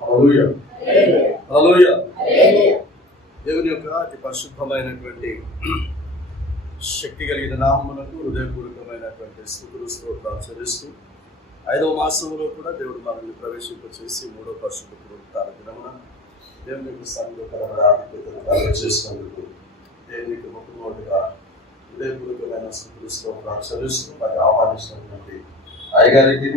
హల్లెలూయా హల్లెలూయా. దేవుని యొక్క అతి పరిశుద్ధమైనటువంటి శక్తి కలిగిన నామమునకు హృదయపూర్వకమైనటువంటి స్తుతులు స్తోత్రాలు చెల్లిస్తూ 5వ మాసంలో కూడా దేవుడు మనల్ని ప్రవేశింపచేసి 3వ పరిశుద్ధ పునరుత్థాన దినమున దేవుని యొక్క సన్నిధిలో చేసినందుకు దేవునికి మొట్టమొదటిగా హృదయపూర్వకమైన స్తుతులు స్తోత్రాలు చెల్లిస్తూ మరి ఆహ్వానించినటువంటి అయ్యగారికి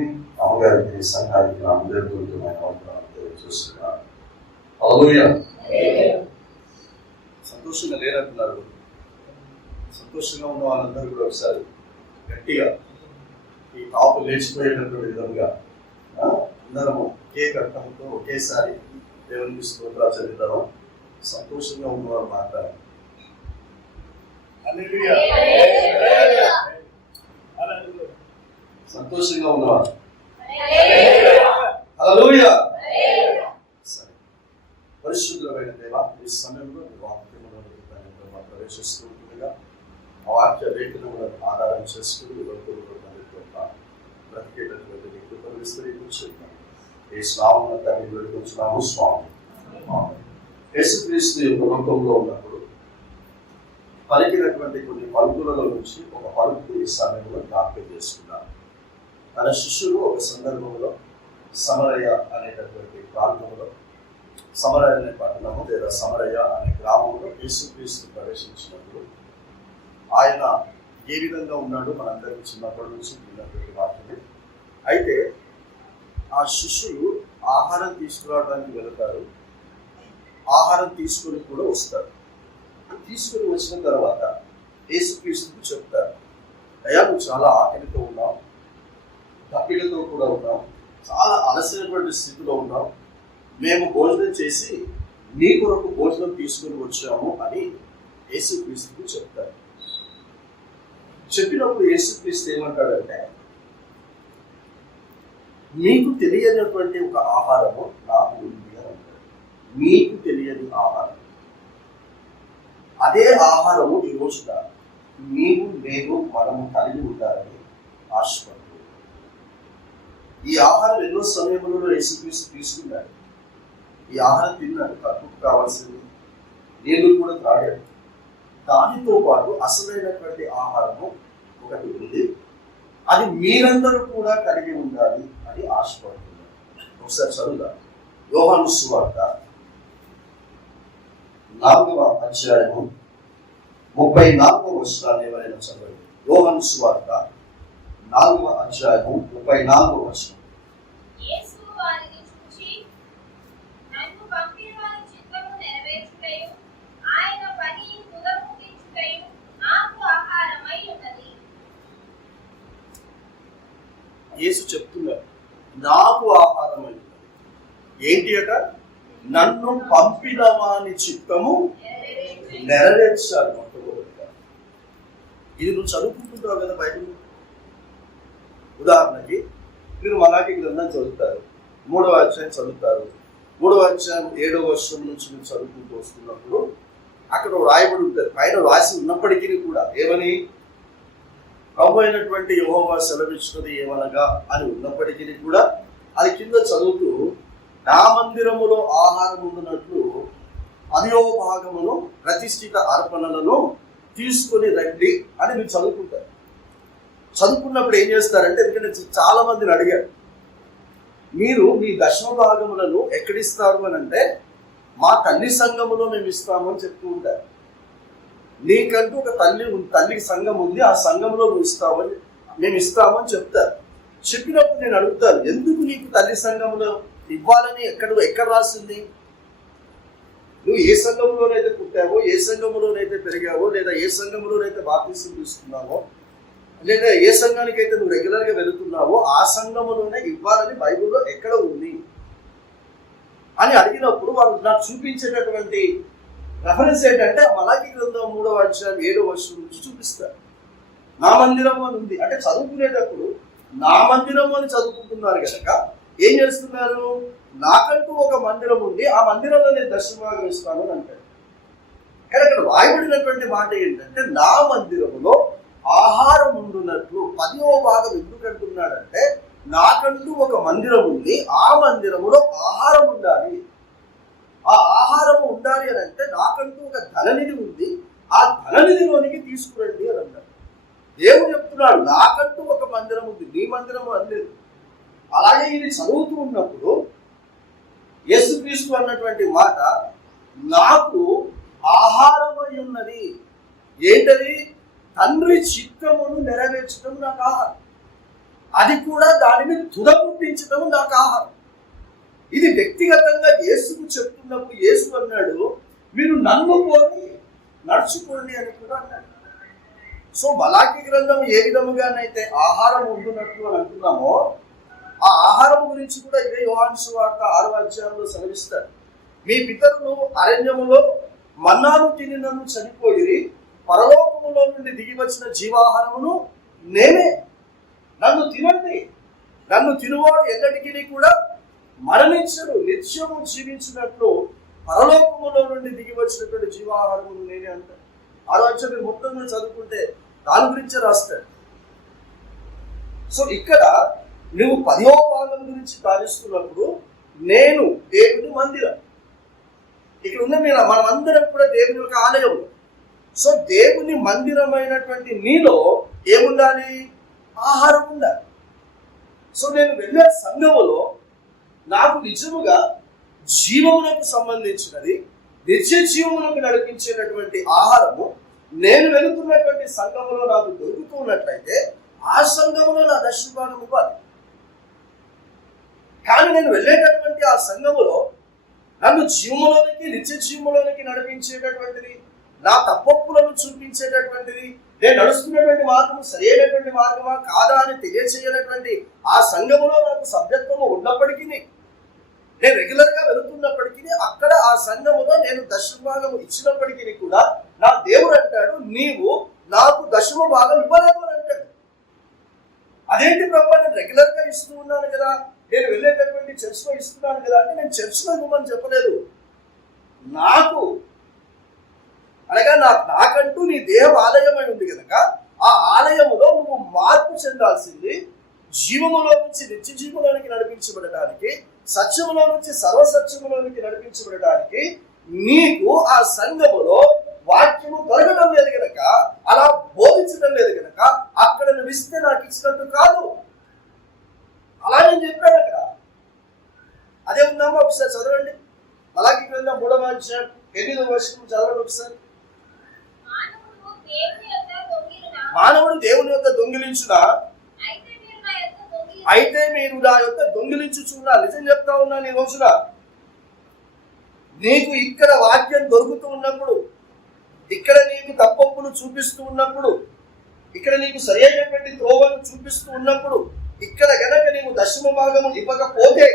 అమ్మగారికి సంఘానికి నా హృదయపూర్వకమైన వందనాలు తెలియజేస్తున్నాను. హల్లెలూయా. సంతోషంగా లేరంటున్నారు. సంతోషంగా ఉన్న వాళ్ళందరూ కూడా ఒకసారి గట్టిగా ఈ కాపు లేచిపోయేటటువంటి విధంగా అందరము ఒకే కట్టంతో ఒకేసారి దేవునికి స్తోత్రాలు చెల్లిద్దాము. సంతోషంగా ఉన్నవారు మాట్లాడారు. సంతోషంగా ఉన్నవారు హల్లెలూయా. సరే, పరిశుద్ధమైన దేవా, ఈ సమయంలో వాక్యములను ప్రవేశిస్తూ ఉంటుండగా ఆ వాక్య లేఖనములను ఆధారం చేసుకుని బ్రతికేటటువంటి కృపను విస్తరించున్నాము. ఈ స్నామం దాన్ని వేడుకుంటున్నాము. స్వామి, యేసుక్రీస్తు యొక్క లోకంలో ఉన్నప్పుడు పలికినటువంటి కొన్ని పలుకులలో నుంచి ఒక పలుకు ఈ సమయంలో జ్ఞాపకం చేసుకున్నారు. తన శిష్యులు ఒక సందర్భంలో సమరయ అనేటటువంటి ప్రాంతంలో, సమరయ అనే పట్టణము లేదా సమరయ అనే గ్రామంలో యేసుక్రీస్తు ప్రవేశించినప్పుడు ఆయన ఏ విధంగా ఉన్నాడో మనందరికీ చిన్నప్పటి నుంచి విన్నటువంటి వాక్యమే. అయితే ఆ శిష్యులు ఆహారం తీసుకురావడానికి వెళతారు. ఆహారం తీసుకొని కూడా వస్తారు. తీసుకుని వచ్చిన తర్వాత యేసుక్రీస్తుకు చెప్తారు, అయ్యా, నువ్వు చాలా ఆకలితో ఉన్నావు, దప్పికతో కూడా ఉన్నావు, చాలా అలసినటువంటి స్థితిలో ఉన్నావు, మేము భోజనం చేసి నీ కొరకు భోజనం తీసుకుని వచ్చాము అని యేసుక్రీస్తుకు చెప్తారు. చెప్పినప్పుడు యేసుక్రీస్తు ఏమంటాడంటే, మీకు తెలియనటువంటి ఒక ఆహారము నాకు ఉంది అని అంటాడు. మీకు తెలియని ఆహారం, అదే ఆహారము ఈ రోజున నీవు నేను మనము కలిగి ఉండాలని ఆశపడుతుంది. ఈ ఆహారం ఎన్నో సమయంలో యేసుక్రీస్తు తీసుకున్నాడు. ఈ ఆహారం తిన్నాడు, కడుపుకు కావాల్సింది నీళ్లు కూడా తాగాడు. దానితో పాటు అసలైనటువంటి ఆహారము ఒకటి ఉంది, అది మీరందరూ కూడా కలిగి ఉండాలి అని ఆశపడుతున్నారు. ఒకసారి చదువుదా, యోహాను సువార్త 4వ అధ్యాయము 34వ వచనాన్ని ఎవరైనా చదవండి. యోహాను సువార్త 4వ అధ్యాయము 34వ వచనం. యేసు చెప్తున్నారు, నాకు ఆహారం అయింది. ఏంటి అట? నన్ను పంపిన వాని చిత్తము నెరవేర్చాలి. మొట్టమొదటిగా ఇది నువ్వు చదువుకుంటుంటావు కదా బైబిల్. ఉదాహరణకి మీరు మలాకి గ్రంథం చదువుతారు, 3వ అధ్యాయం చదువుతారు. 3వ అధ్యాయం 7వ వర్షం నుంచి మీరు చదువుకుంటూ వస్తున్నప్పుడు అక్కడ రాయబడి ఉంటుంది. పైన రాసి ఉన్నప్పటికీ కూడా ఏమని, ప్రభు అయినటువంటి యెహోవా సెలవిచ్చినది ఏమనగా అని ఉన్నప్పటికీ కూడా అది కింద చదువుతూ, నా మందిరములో ఆహారం ఉండినట్లు 10వ భాగమును ప్రతిష్ఠిత అర్పణలను తీసుకొని రండి అని మీరు చదువుకుంటారు. చదువుకున్నప్పుడు ఏం చేస్తారంటే, ఎందుకంటే చాలా మందిని అడిగారు, మీరు మీ దశమ భాగములను ఎక్కడిస్తారు అని అంటే, మా తల్లి సంఘములో మేము ఇస్తామని చెప్తూ ఉంటారు. నీకంటూ ఒక తల్లికి సంఘం ఉంది, ఆ సంఘంలో నువ్వు మేము ఇస్తామని చెప్తారు. చెప్పినప్పుడు నేను అడుగుతాను, ఎందుకు నీకు తల్లి సంఘంలో ఇవ్వాలని ఎక్కడ రాసింది? నువ్వు ఏ సంఘంలోనైతే పుట్టావో, ఏ సంఘంలోనైతే పెరిగావో, లేదా ఏ సంఘంలోనైతే బాప్తిసం తీసుకున్నావో, లేదా ఏ సంఘానికైతే నువ్వు రెగ్యులర్గా వెళుతున్నావో ఆ సంఘంలోనే ఇవ్వాలని బైబిల్లో ఎక్కడ ఉంది అని అడిగినప్పుడు వాళ్ళు నాకు చూపించేటటువంటి రెఫరెన్స్ ఏంటంటే, మలాకి గ్రంథం 3వ అధ్యాయం 7వ వచనం నుంచి చూపిస్తారు. నా మందిరం అని ఉంది అంటే, చదువుకునేటప్పుడు నా మందిరం అని చదువుకుంటున్నారు కనుక ఏం చేస్తున్నారు, నాకంటూ ఒక మందిరం ఉంది, ఆ మందిరంలో నేను దర్శనభాగం ఇస్తాను అని అంటాడు. కానీ అక్కడ రాయబడినటువంటి మాట ఏంటంటే, నా మందిరంలో ఆహారం ఉండున్నట్లు 10వ భాగం ఎందుకు అంటున్నాడంటే, నాకంటూ ఒక మందిరం ఉంది, ఆ మందిరములో ఆహారం ఉండాలి. ఆ ఆహారం ఉండాలి అని అంటే నాకంటూ ఒక ధననిధి ఉంది, ఆ ధననిధిలోనికి తీసుకురండి అని అన్నాడు. దేవుడు చెప్తున్నాడు, నాకంటూ ఒక మందిరం ఉంది, నీ మందిరము అనలేదు. అలాగే ఇది చదువుతూ ఉన్నప్పుడు యేసుక్రీస్తు అన్నటువంటి మాట, నాకు ఆహారమై ఉన్నది. ఏంటది? తండ్రి చిత్తమును నెరవేర్చడం నాకు ఆహారం, అది కూడా దానిని తుదముట్టించడం నాకు ఆహారం. ఇది వ్యక్తిగతంగా యేసుకు చెప్తున్నప్పుడు యేసు అన్నాడు, మీరు నన్ను పోని నడుచుకోండి అని కూడా అన్నాడు. సో మలాకీ గ్రంథం ఏ విధముగానైతే ఆహారం ఉంటున్నట్లు అని అంటున్నామో, ఆ ఆహారం గురించి కూడా ఇదే యోహాను సువార్త 6వ అధ్యాయంలో సెలవిస్తాడు. మీ పితరులు అరణ్యములో మన్నాను తిని నన్ను చనిపోయి, పరలోకములో నుండి దిగి వచ్చిన జీవాహారమును నేనే. నన్ను తినండి, నన్ను తినువాడు ఎన్నటికీ కూడా మరణించడు, నిత్యము జీవించినట్లు పరలోకములో నుండి దిగి వచ్చినటువంటి జీవాహారమును నేనే అంటాడు. 6వ అధ్యాయం మొత్తం కూడా చదువుకుంటే దాని గురించే రాస్తాడు. సో ఇక్కడ నువ్వు 10వ భాగం గురించి భావిస్తున్నప్పుడు నేను దేవుని మందిరం. ఇక్కడ ఉన్న మీరు మనమందరం కూడా దేవుని యొక్క ఆలయం. సో దేవుని మందిరమైనటువంటి నీలో ఏముండాలి? ఆహారం ఉండాలి. సో నేను వెళ్ళే సంఘములో నాకు నిజముగా జీవమునకు సంబంధించినది, నిత్య జీవమునకు నడిపించేటటువంటి ఆహారము నేను వెళుతున్నటువంటి సంఘములో నాకు దొరుకుతున్నట్లయితే ఆ సంఘములో నా దశభాగం ఇవ్వాలి. కానీ నేను వెళ్ళేటటువంటి ఆ సంఘములో నన్ను జీవములోనికి, నిత్య జీవములోనికి నడిపించేటటువంటిది, నా తప్పొప్పులను చూపించేటటువంటిది, నేను నడుస్తున్నటువంటి మార్గము సరైనటువంటి మార్గమా కాదా అని తెలియచేయనటువంటి ఆ సంఘములో నాకు సభ్యత్వము ఉన్నప్పటికీ, నేను రెగ్యులర్గా వెళుతున్నప్పటికీ, అక్కడ ఆ సంఘములో నేను దశమ భాగం ఇచ్చినప్పటికీ కూడా నా దేవుడు అంటాడు, నీవు నాకు దశమ భాగం ఇవ్వలేవు అని అంటాడు. అదేంటి ప్రభు, నేను రెగ్యులర్గా ఇస్తూ ఉన్నాను కదా, నేను వెళ్ళేటటువంటి చర్చ్లో ఇస్తున్నాను కదా అంటే, నేను చర్చ్లో ఇవ్వమని చెప్పలేదు. నాకు అనగా నాకంటూ నీ దేహం ఆలయమై ఉంది కనుక ఆ ఆలయములో నువ్వు మార్పు చెందాల్సింది, జీవములో నుంచి నిత్య జీవంలోనికి నడిపించబడటానికి, సత్యములో నుంచి సర్వసత్యములోనికి నడిపించబడటానికి నీకు ఆ సంఘములో వాక్యము దొరకడం లేదు కనుక, అలా బోధించడం లేదు కనుక అక్కడ నువ్వు ఇస్తే నాకు ఇచ్చినట్టు కాదు. అలా నేను చెప్పాను అక్కడ. అదే ఉందామా? ఒకసారి చదవండి. మలాకీ గ్రంథం 3వ అధ్యాయం 8వ వచనం చదవండి ఒకసారి. మానవుడు దేవుని యొక్క దొంగిలించునా, అయితే మీరు నా యొక్క దొంగిలించుచున్నా. నిజం చెప్తా ఉన్నాను, ఈ రోజున నీకు ఇక్కడ వాక్యం దొరుకుతూ ఉన్నప్పుడు, ఇక్కడ నీకు తప్పొప్పులు చూపిస్తూ ఉన్నప్పుడు, ఇక్కడ నీకు సరి అయినటువంటి త్రోవను చూపిస్తూ ఉన్నప్పుడు, ఇక్కడ గనక నీవు దశమ భాగము ఇవ్వకపోతే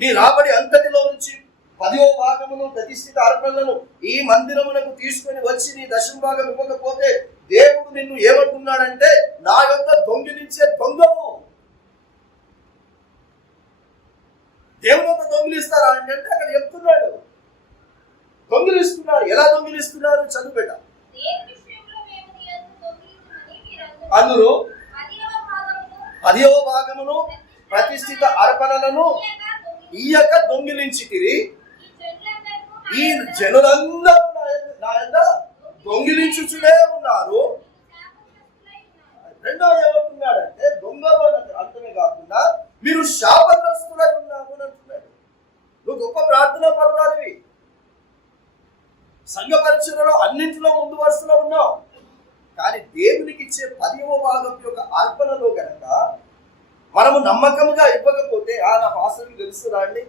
నీ రాబడి అంతటిలో నుంచి 10వ భాగమును ప్రతిష్ఠిత అర్పణలను ఈ మందిరమునకు తీసుకొని వచ్చి నీ దశమ భాగం ఇవ్వకపోతే దేవుడు నిన్ను ఏమంటున్నాడంటే, నా యొక్క దొంగిలించే దొంగవు. దేవుని యొక్క దొంగిలిస్తారా అంటే అక్కడ చెప్తున్నాడు, దొంగిలిస్తున్నారు. ఎలా దొంగిలిస్తున్నారు? చదువుబెట్ట. అందులో 10వ భాగమును ప్రతిష్ఠిత అర్పణలను ఈయక దొంగిలించితిరి. ఈ జనులందరూ నా యొక్క దొంగిలించుచునే ఉన్నారు. రెండవది ఏమంటున్నాడంటే, దొంగ అర్థమే కాకుండా మీరు శాపగ్రస్తులై ఉన్నారు అని అంటున్నాడు. నువ్వు గొప్ప ప్రార్థనా పరురాలివి, సంఘ పరిచర్యలో అన్నింటిలో ముందు వరుసలో ఉన్నావు. కానీ దేవునికి ఇచ్చే 10వ భాగం యొక్క అర్పణలో గనక మనము నమ్మకంగా ఇవ్వకపోతే, నా పాస్టర్కి తెలుస్తుందా అండి,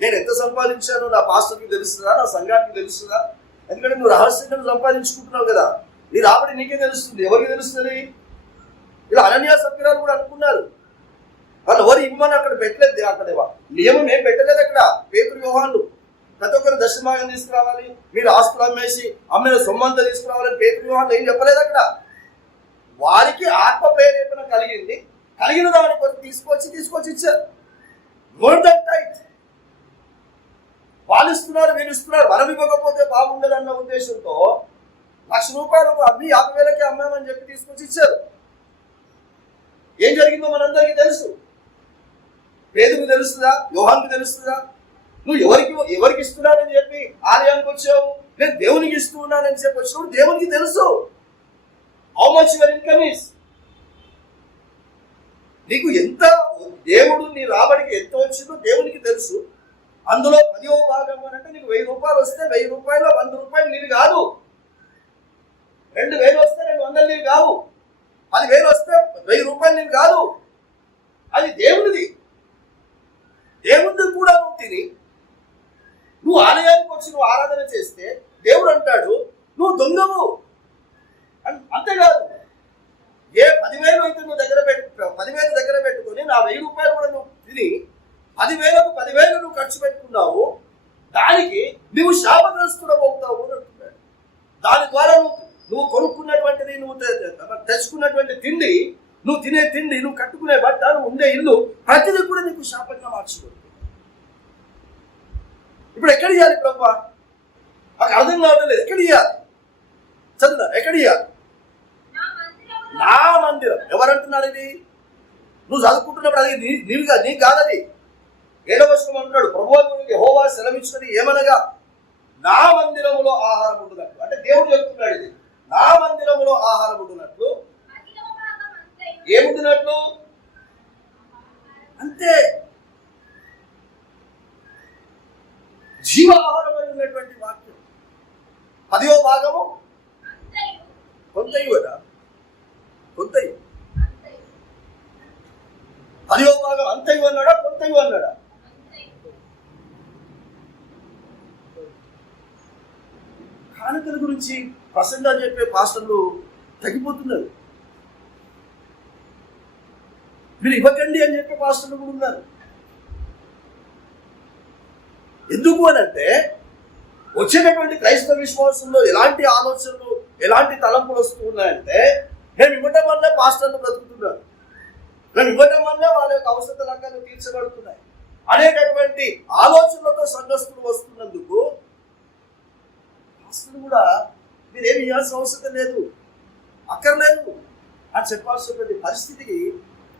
నేను ఎంత సంపాదించానో నా పాస్టర్కి తెలుస్తుందా, నా సంఘానికి తెలుస్తుందా? ఎందుకంటే నువ్వు రహస్యంగా సంపాదించుకుంటున్నావు కదా, నీ రాబడి నీకే తెలుస్తుంది. ఎవరికి తెలుస్తుంది? ఇలా అనన్య సభ్యురాలు కూడా అనుకున్నారు. వాళ్ళు ఎవరు ఇవ్వమని అక్కడ పెట్టలేదు. అక్కడ నియమం ఏం పెట్టలేదు. అక్కడ పేతురు యోహాన్లు ప్రతి ఒక్కరు దశభాగం తీసుకురావాలి, మీరు ఆస్తులు అమ్మేసి అమ్మిన సొమ్మంతా తీసుకురావాలని పేతురు యోహాన్లు ఏం చెప్పలేదు. అక్కడ వారికి ఆత్మ ప్రేరేపణ కలిగిన దాని కొరకు తీసుకొచ్చి ఇచ్చారు. More than tight. వాళ్ళు ఇస్తున్నారు, వీళ్ళు ఇస్తున్నారు, మనం ఇవ్వకపోతే బాగుండదన్న ఉద్దేశంతో ₹1,00,000 అమ్మి 50,000కి అమ్మామని చెప్పి తీసుకొచ్చి ఇచ్చారు. ఏం జరిగిందో మనందరికీ తెలుసు. పేదకు తెలుస్తుందా? యోహానికి తెలుస్తుందా? నువ్వు ఎవరికి ఇస్తున్నానని చెప్పి ఆలయానికి వచ్చావు, నేను దేవునికి ఇస్తూ ఉన్నానని చెప్పి వచ్చినప్పుడు దేవునికి తెలుసు how much your income is. నీకు ఎంత దేవుడు నీ రాబడికి ఎంత వచ్చిందో దేవునికి తెలుసు. అందులో 10వ భాగం అంటే నీకు 1000 రూపాయలు వస్తే 1000 రూపాయలు 100 రూపాయలు నీవి కాదు. 2000 వస్తే 200 నీవి కావు. 10,000 వస్తే 1000 రూపాయలు నీవి కాదు. అది దేవునిది. దేవుడిని కూడా నువ్వు తిని నువ్వు ఆలయానికి వచ్చి నువ్వు ఆరాధన చేస్తే దేవుడు అంటాడు నువ్వు దొంగవు. అంతేకాదు, ఏ 10,000 అయితే నువ్వు 10,000 దగ్గర పెట్టుకొని నా 1000 రూపాయలు కూడా నువ్వు తిని 10,000కు 10,000 నువ్వు ఖర్చు పెట్టుకున్నావు, దానికి నువ్వు శాపగ్రస్తుడవు అవుతావు అని అంటున్నాడు. దాని ద్వారా నువ్వు కొనుక్కున్నటువంటిది, నువ్వు తెచ్చుకున్నటువంటి తిండి, నువ్వు తినే తిండి, నువ్వు కట్టుకునే బట్ట, నువ్వు ఉండే ఇల్లు, ప్రతిదీ కూడా నీకు శాపంగా మార్చుకుంటుంది. ఇప్పుడు ఎక్కడ ఇవ్వాలి ప్రభా? నాకు అర్థం కావడం లేదు. ఎక్కడ ఇవ్వాలి? చదువు, ఎక్కడ ఇవ్వాలి? నా మందిరం. ఎవరంటున్నారు ఇది? నువ్వు చదువుకుంటున్నప్పుడు అది నీకు కాదది. 7వ వచనం అంటున్నాడు, ప్రభువు యెహోవా సెలవిచ్చినది ఏమనగా నా మందిరములో ఆహారం ఉండునట్లు. అంటే దేవుడు చెప్తున్నాడు ఇది, నా మందిరములో ఆహారం ఉండునట్లు. ఏముంటున్నట్లు? అంతే, జీవాహారమై ఉన్నటువంటి వాక్యం. 10వ భాగము కొంతయు కదా, కొంతయు. 10వ భాగం అంతయు అన్నాడా, కొంతయు అన్నాడా? కానుకల గురించి ప్రసంగాలు చెప్పే పాస్టర్లు తగ్గిపోతున్నారు. మీరు ఇవ్వకండి అని చెప్పే పాస్టర్లు కూడా ఉన్నారు. ఎందుకు అని అంటే వచ్చేటటువంటి క్రైస్తవ విశ్వాసంలో ఎలాంటి ఆలోచనలు, ఎలాంటి తలంపులు వస్తూ ఉన్నాయంటే మేము ఇవ్వటం వల్లే పాస్టర్లు బ్రతుకుతున్నారు, మేము ఇవ్వటం వల్లే వాళ్ళ యొక్క అవసరతలు అక్కడ తీర్చబడుతున్నాయి అనేటటువంటి ఆలోచనలతో సంఘస్థులు వస్తున్నందుకు పాస్టర్లు కూడా మీరేమి ఇవ్వాల్సిన అవసరం లేదు, అక్కర్లేదు అని చెప్పాల్సినటువంటి పరిస్థితికి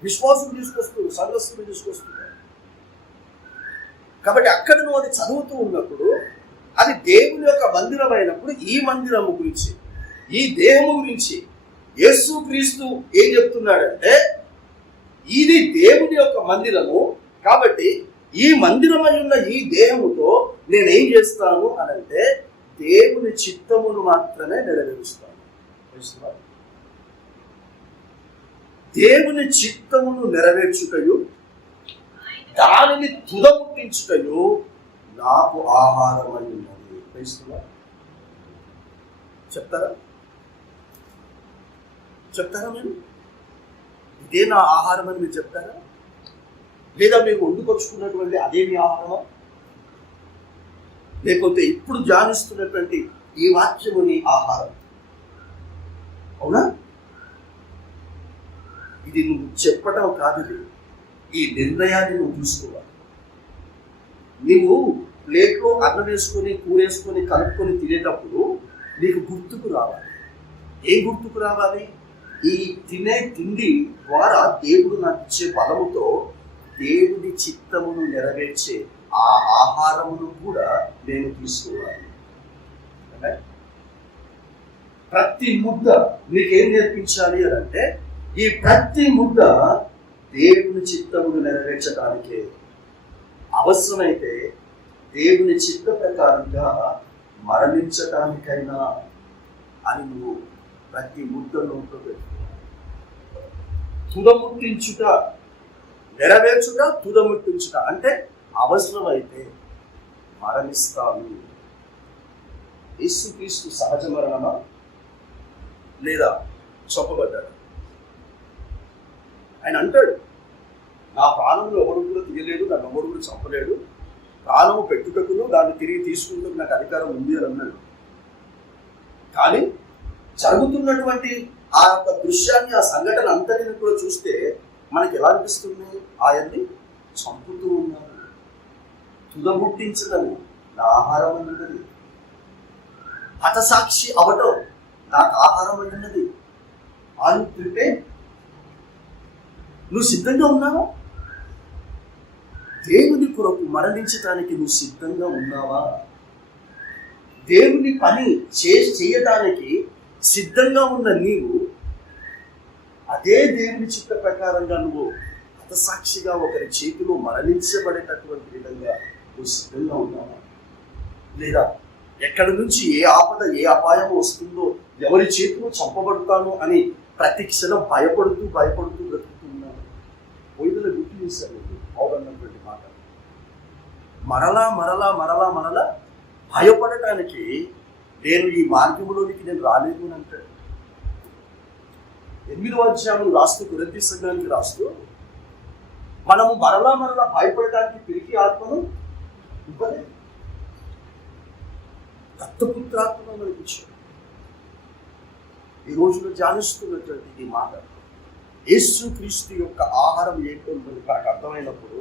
విశ్వాసం తీసుకొస్తున్నారు, సంఘస్థులు తీసుకొస్తున్నారు. కాబట్టి అక్కడ నువ్వు అది చదువుతూ ఉన్నప్పుడు అది దేవుని యొక్క మందిరం అయినప్పుడు ఈ మందిరము గురించి, ఈ దేహము గురించి యేసుక్రీస్తు ఏం చెప్తున్నాడంటే ఇది దేవుని యొక్క మందిరము, కాబట్టి ఈ మందిరమై ఉన్న ఈ దేహముతో నేనేం చేస్తాను అని అంటే దేవుని చిత్తమును మాత్రమే నెరవేరుస్తాను. దేవుని చిత్తమును నెరవేర్చుటయు దానిని తుదముట్టించుటయు నాకు ఆహారమై ఉన్నది. చెప్తారా మీరు? ఇదే నా ఆహారం అని మీరు చెప్తారా? లేదా మీకు వండుకొచ్చుకున్నటువంటి అదే మీ ఆహారమా? లేకపోతే ఇప్పుడు ధ్యానిస్తున్నటువంటి ఈ వాక్యము నీ ఆహారం అవునా? ఇది నువ్వు చెప్పటం కాదు, ఈ నిర్ణయాన్ని నువ్వు తీసుకోవాలి. నువ్వు ప్లేట్లో అన్నం వేసుకొని కూరేసుకొని కలుపుకొని తినేటప్పుడు నీకు గుర్తుకు రావాలి. ఏం గుర్తుకు రావాలి? ఈ తినే తిండి ద్వారా దేవుడు నాకు ఇచ్చే బలముతో దేవుడి చిత్తమును నెరవేర్చే ఆ ఆహారమును కూడా నేను తీసుకోవాలి. ప్రతి ముద్ద నీకేం నేర్పించాలి అని అంటే ఈ ప్రతి ముద్ద దేవుని చిత్తమును నెరవేర్చడానికే. అవసరమైతే దేవుని చిత్త ప్రకారంగా మరణించడానికైనా అని నువ్వు ప్రతి ముద్ద నోట్లో పెట్టుకోవాలి. తుదముట్టించుట, నెరవేర్చుట, తుదముట్టించుట అంటే అవసరమైతే మరణిస్తాను. యేసుక్రీస్తు సహజ మరణమా లేదా చంపబడ్డాడు? ఆయన అంటాడు, నా ప్రాణంలో ఎవడు కూడా తీయలేడు, నన్ను ఎవడు కూడా చంపలేడు, ప్రాణము పెట్టుటకును దాన్ని తిరిగి తీసుకుంటూ నాకు అధికారం ఉంది అని అన్నాడు. కానీ జరుగుతున్నటువంటి ఆ యొక్క దృశ్యాన్ని, ఆ సంఘటన అంతటిని కూడా చూస్తే మనకి ఎలా అనిపిస్తుంది? ఆయన్ని చంపుతూ ఉన్నాడు. తుదముట్టించడం నా ఆహారం అన్నది, హతసాక్షి అవటం నాకు ఆహారం అన్నది. ఆలు ప్రిపేర్ నువ్వు సిద్ధంగా ఉన్నావా? దేవుని కొరకు మరణించటానికి నువ్వు సిద్ధంగా ఉన్నావా? దేవుని పని చేయడానికి సిద్ధంగా ఉన్న నీవు అదే దేవుని చిత్త ప్రకారంగా నువ్వు హతసాక్షిగా ఒకరి చేతిలో మరణించబడేటటువంటి విధంగా నువ్వు సిద్ధంగా ఉన్నావా? లేదా ఎక్కడి నుంచి ఏ ఆపద ఏ అపాయం వస్తుందో, ఎవరి చేతిలో చంపబడతానో అని ప్రతి క్షణం భయపడుతూ బ్రతుకుతున్నాను. వైద్యుల గుర్తు చేశాను అవన్నటువంటి మాట. మరలా భయపడటానికి నేను ఈ మార్గంలోనికి నేను రాలేదు అని అంటాడు. 8వ అధ్యాయం రాస్తూ కొరింథీ సంఘానికి రాస్తూ, మనము మరలా భయపడటానికి పిరికి ఆత్మను ఇవ్వలేదు, దత్తపుత్రాత్మను మనకి ఇచ్చాడు. ఈ రోజున ధ్యానిస్తున్నటువంటి ఈ మాట యేసు క్రీస్తు యొక్క ఆహారం ఏంటో మనకు అర్థమైనప్పుడు,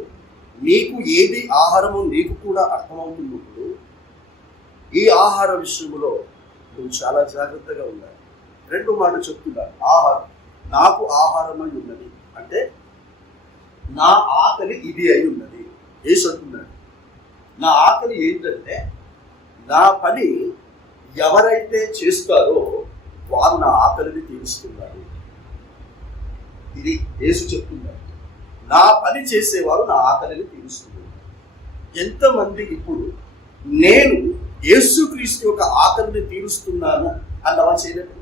నీకు ఏది ఆహారమో నీకు కూడా అర్థమవుతున్నప్పుడు ఈ ఆహార విషయంలో నువ్వు చాలా జాగ్రత్తగా ఉండాలి. 2 మాటలు చెప్తున్నాను. ఆహారం, నాకు ఆహారమై ఉన్నది అంటే నా ఆకలి ఇది అయి ఉన్నది. యేసు అంటున్నాడు, నా ఆకలి ఏంటంటే నా పని ఎవరైతే చేస్తారో వారు నా ఆకలిని తీరుస్తున్నారు. ఇది యేసు చెప్తున్నారు. నా పని చేసేవారు నా ఆకలిని తీరుస్తున్నారు. ఎంతమంది ఇప్పుడు నేను యేసుక్రీస్తు యొక్క ఆకలిని తీరుస్తున్నాను అన్నవా చేయలేదు?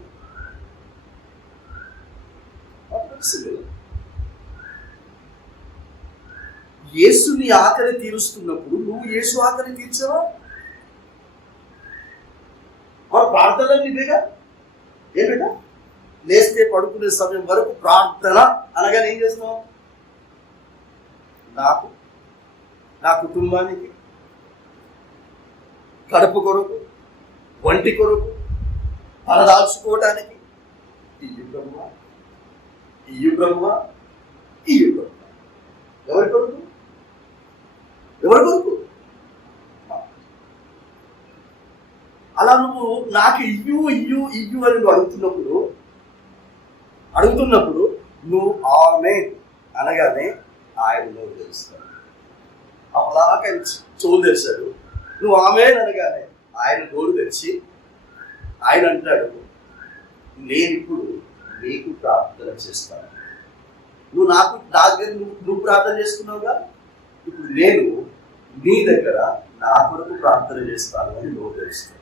యేసుని ఆకలి తీరుస్తున్నప్పుడు నువ్వు యేసు ఆకలి తీర్చవా? మన ప్రార్థనలు ఇదేగా. ఏమిటా? లేస్తే పడుకునే సమయం వరకు ప్రార్థన అనగానే ఏం చేస్తావు? నాకు, నా కుటుంబానికి, కడుపు కొరకు, వంటి కొరకు, తలదాల్చుకోవటానికి ఇయ్యు బ్రహ్మ. ఎవరి కొరకు? అలా నువ్వు నాకు ఇయ్యు అని నువ్వు అడుగుతున్నప్పుడు నువ్వు ఆమె అనగానే ఆయన నోరు తెలుస్తాడు. అలాగే చోటు తెరిచాడు. నువ్వు ఆమె అనగానే ఆయన నోరు తెరిచి ఆయన అంటాడు, నేనిప్పుడు నీకు ప్రార్థన చేస్తాను. నువ్వు నా దగ్గర నువ్వు ప్రార్థన చేస్తున్నావుగా, ఇప్పుడు నేను నీ దగ్గర నా కొరకు ప్రార్థన చేస్తాను అని నోరు తెలుస్తాను.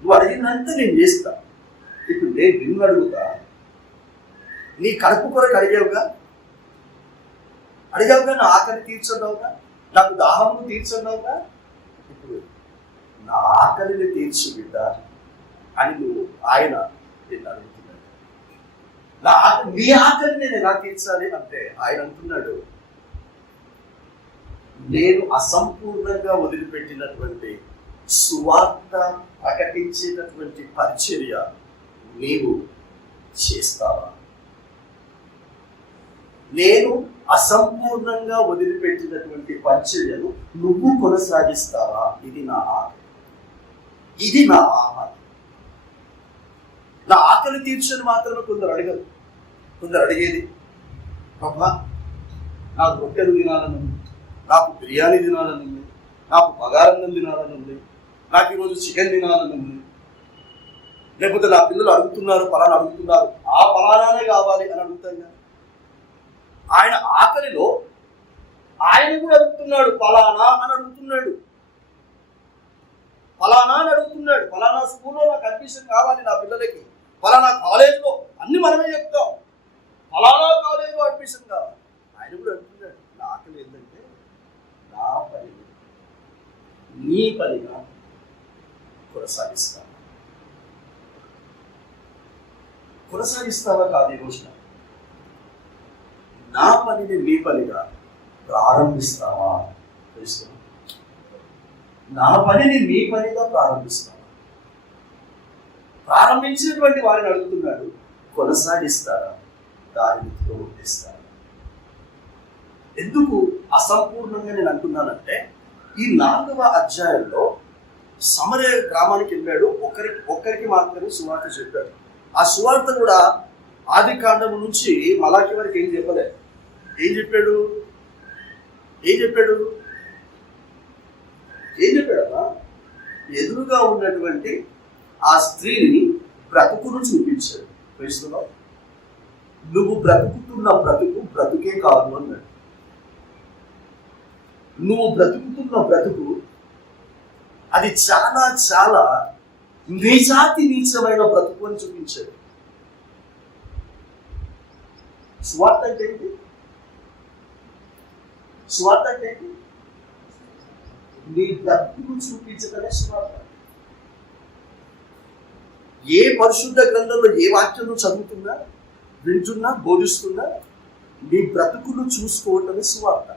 నువ్వు అడిగినంత నేను చేస్తా. ఇప్పుడు నేను నిన్ను అడుగుతా, నీ కడుపు కొరకు అడిగావుగా, నా ఆకలి తీర్చన్నావుగా, నాకు దాహము తీర్చన్నావుగా, ఇప్పుడు నా ఆకలిని తీర్చు బిడ్డ అని నువ్వు ఆయన నిన్ను అడుగుతున్నాడు. నీ ఆకలిని నేను ఎలా తీర్చాలి అంటే ఆయన అంటున్నాడు, నేను అసంపూర్ణంగా వదిలిపెట్టినటువంటి సువార్త ప్రకటించేటటువంటి పరిచర్య నీవు చేస్తావా? నేను అసంపూర్ణంగా వదిలిపెట్టినటువంటి పరిచర్యను నువ్వు కొనసాగిస్తావా? ఇది నా ఆహారం. నా ఆకలి తీర్చని మాత్రమే కొందరు అడగరు. కొందరు అడిగేది, అబ్బా నాకు రొట్టెలు తినాలని ఉంది, నాకు బిర్యానీ తినాలని ఉంది, నాకు బగారన్నం తినాలని ఉంది, నాకు ఈరోజు చికెన్ తినాలని ఉంది, లేకపోతే నా పిల్లలు పలానా అడుగుతున్నారు, ఆ పలానానే కావాలి అని అడుగుతాను. ఆయన ఆకలిలో ఆయన కూడా అడుగుతున్నాడు, పలానా అని అడుగుతున్నాడు. పలానా స్కూల్లో నాకు అడ్మిషన్ కావాలి నా పిల్లలకి, పలానా కాలేజీలో, అన్ని మనమే చెప్తాం, పలానా కాలేజీలో అడ్మిషన్ కావాలి. ఆయన కూడా అడుగుతున్నాడు. నా ఆకలి ఏంటంటే నా పని నీ పనిగా కొనసాగిస్తావా కాదు? ఈ రోజున నా పనిని నీ పనిగా ప్రారంభిస్తావా? తెలుసుకున్నా, నా పనిని నీ పనిగా ప్రారంభిస్తావా? ప్రారంభించినటువంటి వారిని అడుగుతున్నాడు, కొనసాగిస్తారా? దారిని త్రోగిస్తారా? ఎందుకు అసంపూర్ణంగా నేను అంటున్నానంటే, ఈ 4వ అధ్యాయంలో సమరయ గ్రామానికి వెళ్ళాడు. ఒక్కరికి మాత్రమే సువార్త చెప్పాడు. ఆ సువార్త కూడా ఆది కాండము నుంచి మలాకి వరకు ఏం చెప్పలేదు. ఏం చెప్పాడు? అమ్మా? ఎదురుగా ఉన్నటువంటి ఆ స్త్రీని బ్రతుకును చూపించాడు. తెలుస్తున్నావు, నువ్వు బ్రతుకుతున్న బ్రతుకే కాదు అన్నాడు. నువ్వు బ్రతుకుతున్న బ్రతుకు అది చాలా చాలా నీచమైన బ్రతుకు అని చూపించాడు. స్వార్థ అంటే ఏంటి? నీ బ్రతుకు చూపించడమే స్వార్థ. ఏ పరిశుద్ధ గ్రంథంలో ఏ వాక్యం చదువుతున్నా, వింటున్నా, బోధిస్తున్నా, నీ బ్రతుకును చూసుకోవటమే స్వార్థ.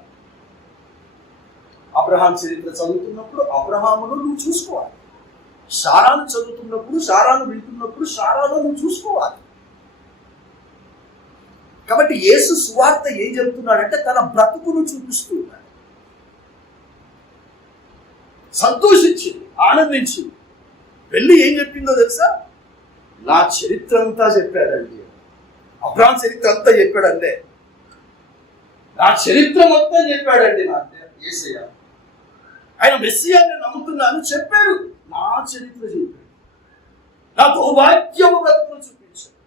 అబ్రహాం చరిత్ర చదువుతున్నప్పుడు అబ్రహామును నువ్వు చూసుకోవాలి. శారాను చదువుతున్నప్పుడు, శారాను వింటున్నప్పుడు శారాను నువ్వు చూసుకోవాలి. కాబట్టి యేసు సువార్త ఏం చెప్తున్నాడంటే తన బ్రతుకును చూపిస్తూ ఉన్నాడు. సంతోషించింది, ఆనందించింది. వెళ్ళి ఏం చెప్పిందో తెలుసా? నా చరిత్ర అంతా చెప్పాడండి. అబ్రహాం చరిత్ర అంతా చెప్పాడంటే నా చరిత్ర మొత్తం చెప్పాడండి. నా యేసయ్య ఆయన మెస్సియాని నమ్ముతున్నాను చెప్పాడు. నా చరిత్ర చెప్పాడు. నా దౌర్భాగ్యము బ్రతుకును చూపించాడు.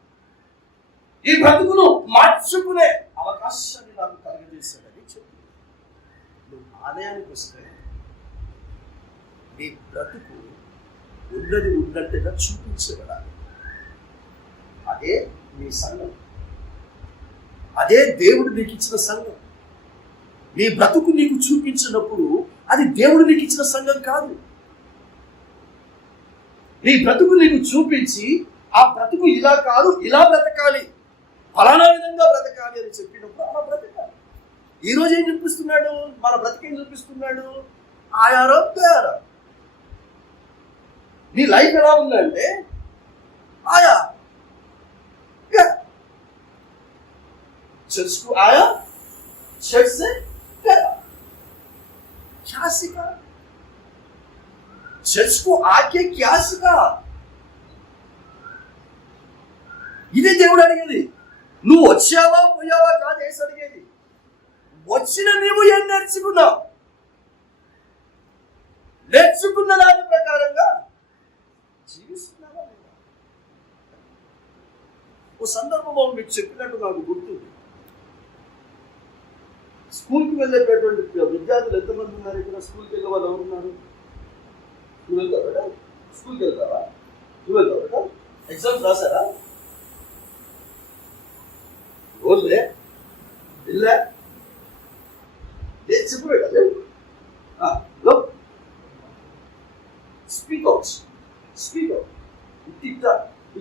ఈ బ్రతుకును మార్చుకునే అవకాశాన్ని నాకు కలిగజేశాడని చెప్పి నువ్వు ఆలయానికి వస్తే నీ బ్రతుకు ఉన్నది ఉన్నట్టుగా చూపించబడాలి. అదే నీ సంఘం. అదే దేవుడు నీకు ఇచ్చిన సంఘం. నీ బ్రతుకు నీకు చూపించినప్పుడు అది దేవుడు నీకు ఇచ్చిన సంఘం కాదు. నీ బ్రతుకు నీకు చూపించి ఆ బ్రతుకు ఇలా కాదు, ఇలా బ్రతకాలి, ఫలానా విధంగా బ్రతకాలి అని చెప్పినప్పుడు అలా బ్రతకాలి. ఈరోజు ఏం చూపిస్తున్నాడు? మన బ్రతికేం చూపిస్తున్నాడు? ఆయారో తయారా. నీ లైఫ్ ఎలా ఉందంటే ఆయా चर्च को आया, चर्च से गया। क्या सीखा? चर्च को आके क्या सीखा? ఇదే దేవుడు అడిగేది. నువ్వు వచ్చావా పోయావా కాదు ఏసు అడిగేది. వచ్చిన నీవు ఏం నేర్చుకున్నావు? నేర్చుకున్న దాని ప్రకారంగా జీవిస్తున్నావా? ఓ సందర్భంలో మీకు చెప్పినట్టు నాకు గుర్తుంది. స్కూల్కి వెళ్ళేటటువంటి విద్యార్థులు ఎంతమంది ఉన్నారు ఇక్కడ? స్కూల్కి వెళ్ళే వాళ్ళు ఎవరున్నారు? నువ్వు వెళ్తావా? స్కూల్కి వెళ్తావా? నువ్వు వెళ్తావా? ఎగ్జామ్స్ రాశారా? ఓన్లే వెళ్ళా చెప్పు పెట్టాలి. స్పీక్ అవుట్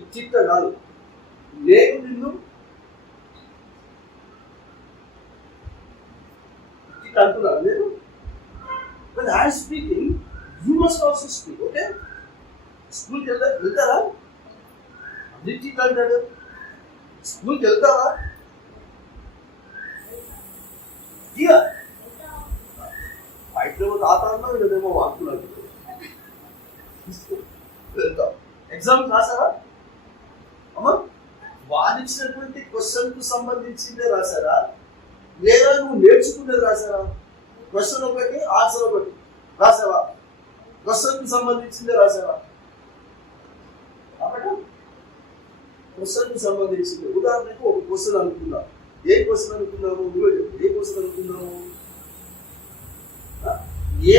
ఇట్టిట్ట కాదు. నేను నిన్ను అంటున్నాను. నేను when I am speaking, you must also speak. Okay? స్కూల్కి వెళ్తారా? అన్నిటికీ అంటాడు. స్కూల్కి వెళ్తావా? ఇక బయటేమో తాతాలో ఇదేమో వాడుతున్నాడు. వెళ్తాం. ఎగ్జామ్స్ రాసారా? అమ్మా, వాళ్ళు ఇచ్చినటువంటి క్వశ్చన్ కు సంబంధించిందే రాసారా లేదా నువ్వు నేర్చుకునేది రాసావా? క్వశ్చన్ ఒకటి ఆన్సర్ ఒకటి రాసావా? క్వశ్చన్ కు సంబంధించిందే రాసావా? కాబట్టి క్వశ్చన్ కు సంబంధించింది. ఉదాహరణకు ఒక క్వశ్చన్ అనుకుందాం. ఏ క్వశ్చన్ అనుకున్నాము? ఏ క్వశ్చన్ అనుకున్నాము? ఏ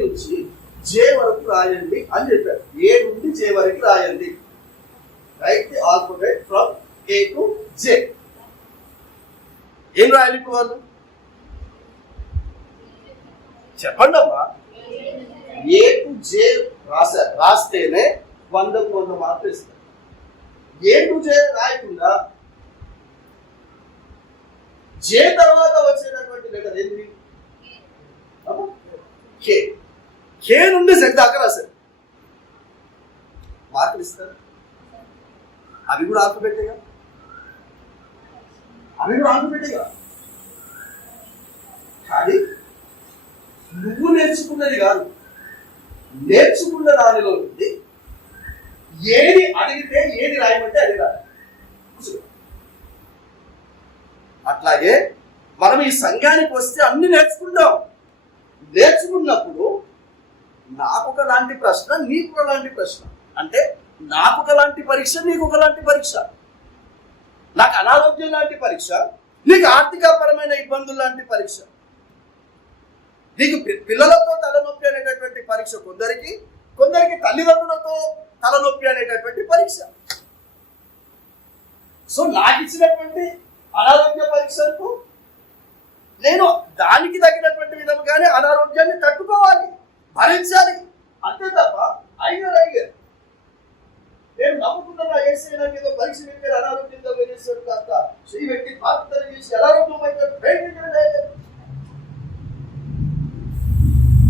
నుంచి జే వరకు రాయండి అని చెప్పారు. ఏ నుండి జే వరకు రాయండి. Right the alphabet from A to జే. ఏం రాయాలి ఇప్పుడు వాళ్ళు? చెప్పండి అమ్మా. ఏ టు జే రాస్తేనే 100కు 100 మార్కులు ఇస్తారు. ఏ టు జే రాయకుండా జే తర్వాత వచ్చేటటువంటి లెటర్ ఏంటి? కే. కే నుండి జెడ్ దాకా రాశారు. మార్కులు ఇస్తారు. అవి కూడా ఆల్ఫాబెట్టేగా. కానీ నువ్వు నేర్చుకున్నది కాదు. నేర్చుకున్న దానిలో నుండి ఏది అడిగితే ఏది రాయమంటే అది రాయాలి. అట్లాగే మనం ఈ సంఘానికి వస్తే అన్ని నేర్చుకుంటాం. నేర్చుకున్నప్పుడు నాకు ఒకలాంటి ప్రశ్న, నీకు ఒకలాంటి ప్రశ్న. అంటే నాకు ఒకలాంటి పరీక్ష, నీకు ఒకలాంటి పరీక్ష. నాకు అనారోగ్యం లాంటి పరీక్ష, నీకు ఆర్థికపరమైన ఇబ్బందులు లాంటి పరీక్ష. నీకు పిల్లలతో తలనొప్పి అనేటటువంటి పరీక్ష కొందరికి, కొందరికి తల్లిదండ్రులతో తలనొప్పి అనేటటువంటి పరీక్ష. సో నాకు ఇచ్చినటువంటి అనారోగ్య పరీక్షలకు నేను దానికి తగినటువంటి విధముగానే అనారోగ్యాన్ని తట్టుకోవాలి, భరించాలి. అంతే తప్ప అయ్యారు నేను నమ్ముకున్న ఏసీ నాకు ఏదో పరీక్ష పెట్టి అనారోగ్యంతో వేసేసాడు కాస్త శ్రీ వ్యక్తి ప్రార్థన చేసి అనారోగ్యం అయితే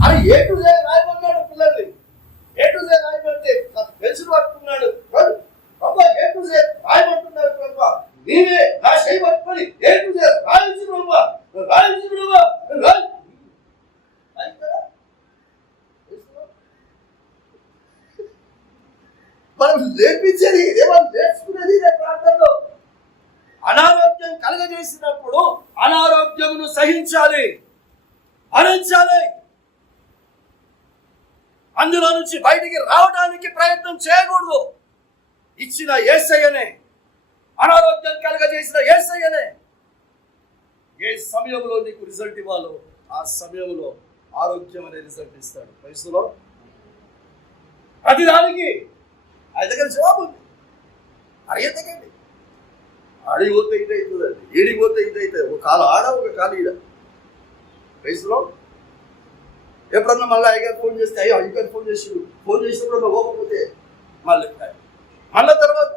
అది ఏ టు జే రాయమన్నాడు పిల్లల్ని. ఏ టు జే రాయమంటే పెన్సిల్ పట్టుకున్నాడు ప్రభా, ఏ టు జే రాయమంటున్నారు ప్రభా, నీవే నా చేయి పట్టుకొని ఏ టు జే రాయించి ప్రభా, రాయించి ప్రభా. మనం నేర్పించేది ఇదే, మనం నేర్చుకునేది ఇదే ప్రాంతంలో. అనారోగ్యం కలగజేసినప్పుడు అనారోగ్యమును సహించాలి, భరించాలి. అందులో నుంచి బయటికి రావడానికి ప్రయత్నం చేయకూడదు. ఇచ్చిన యేసయ్యనే, అనారోగ్యం కలగజేసిన యేసయ్యనే ఏ సమయంలో నీకు రిజల్ట్ ఇవ్వాలో ఆ సమయంలో ఆరోగ్యం అనే రిజల్ట్ ఇస్తాడు. వయసులో ప్రతిదానికి ఆయన దగ్గర జవాబు ఉంది. అడిగేదండి అడిగిపోతే ఇది అవుతుందండి, ఏడిపోతే ఇది అవుతుంది. ఒక కాలు ఆడ, ఒక కాలు ఈడ. వయసులో ఎప్పుడన్నా మళ్ళీ అయ్యగారు ఫోన్ చేస్తే అయ్యో అయ్యగారు ఫోన్ చేసినప్పుడు పోకపోతే మళ్ళీ తర్వాత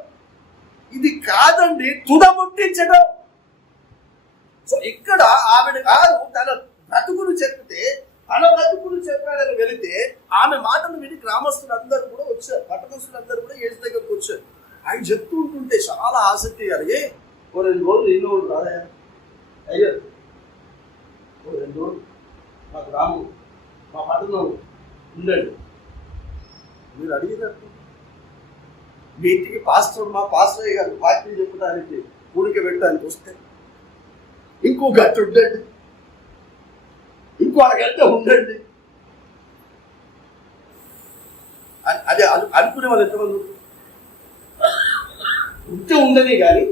ఇది కాదండి తుదముట్టించడం. సో ఇక్కడ ఆవిడ కాదు తన బ్రతుకును చెప్తే, తన బ్రతుకును చెప్పాడని వెళితే ఆమె మాటలు విని గ్రామస్తులు అందరూ కూడా వచ్చారు, పట్టణస్తులు అందరూ కూడా ఏసు దగ్గరకు వచ్చారు. ఆయన చెప్తూ ఉంటుంటే చాలా ఆసక్తి కలిగి ఓ 2 రోజులు ఎన్నో రాదా అయ్యో, ఓ 2 రోజులు మా గ్రామం మా పట్టణం ఉండండి. మీరు అడిగినట్టు మీ ఇంటికి మా పాస్టర్ గారు వాక్యం చెప్పడానికి కూడిక పెట్టడానికి వస్తే ఇంకో గంట ఉండండి, ఇంకో అరగంట ఉండండి. అదే అనుకునే వాళ్ళు ఎంతమంది ఉంటే ఉండని కానీ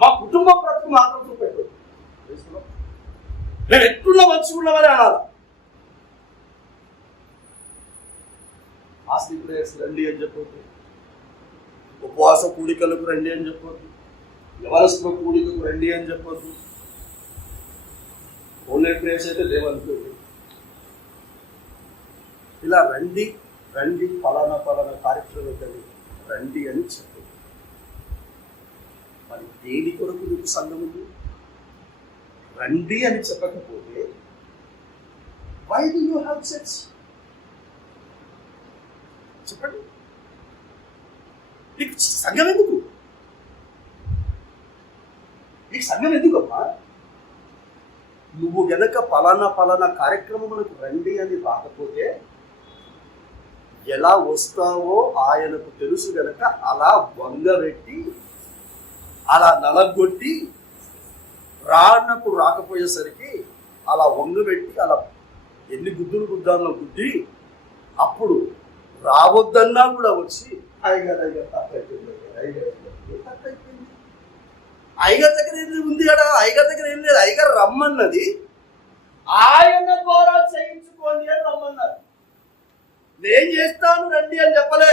మా కుటుంబం బ్రతుకు మాత్రం చూపెట్టు. మేము ఎట్లున్నా మంచిగున్నామని అనాలి. ఆస్తి ప్రేయర్స్ రండి అని చెప్పొద్దు, ఉపవాస కూడికలకు రండి అని చెప్పొద్దు, యవనస్తుల కూడికకు రండి అని చెప్పొద్దు. ఆన్లైన్ ప్రేయర్స్ అయితే లేవనుకోండి. ఇలా రండి రండి ఫలానా కార్యక్రమం రండి అని చెప్పదు. మరి దేని కొరకు నీకు సంఘం ఉంది? రండి అని చెప్పకపోతే why do you have church? చెప్పండి, నీకు సంఘం ఎందుకు? నీకు సంఘం ఎందుకమ్మా? నువ్వు గనక ఫలానా కార్యక్రమములకు రండి అని రాకపోతే ఎలా వస్తావో ఆయనకు తెలుసు గనక అలా వంగబెట్టి, అలా నలగొట్టి, రాకపోయేసరికి అలా వంగబెట్టి, అలా ఎన్ని గుద్దులు గుద్దాల్లో గుద్ది, అప్పుడు రావద్దన్నా కూడా వచ్చి అయ్యగారు అయ్యగారి దగ్గర ఏం ఉంది కదా, అయ్యగారి దగ్గర ఏం లేదు. అయ్యగారు రమ్మన్నది ఆయన ద్వారా చేయించుకోండి అని రమ్మన్నారు. నేను చేస్తాను రండి అని చెప్పలే.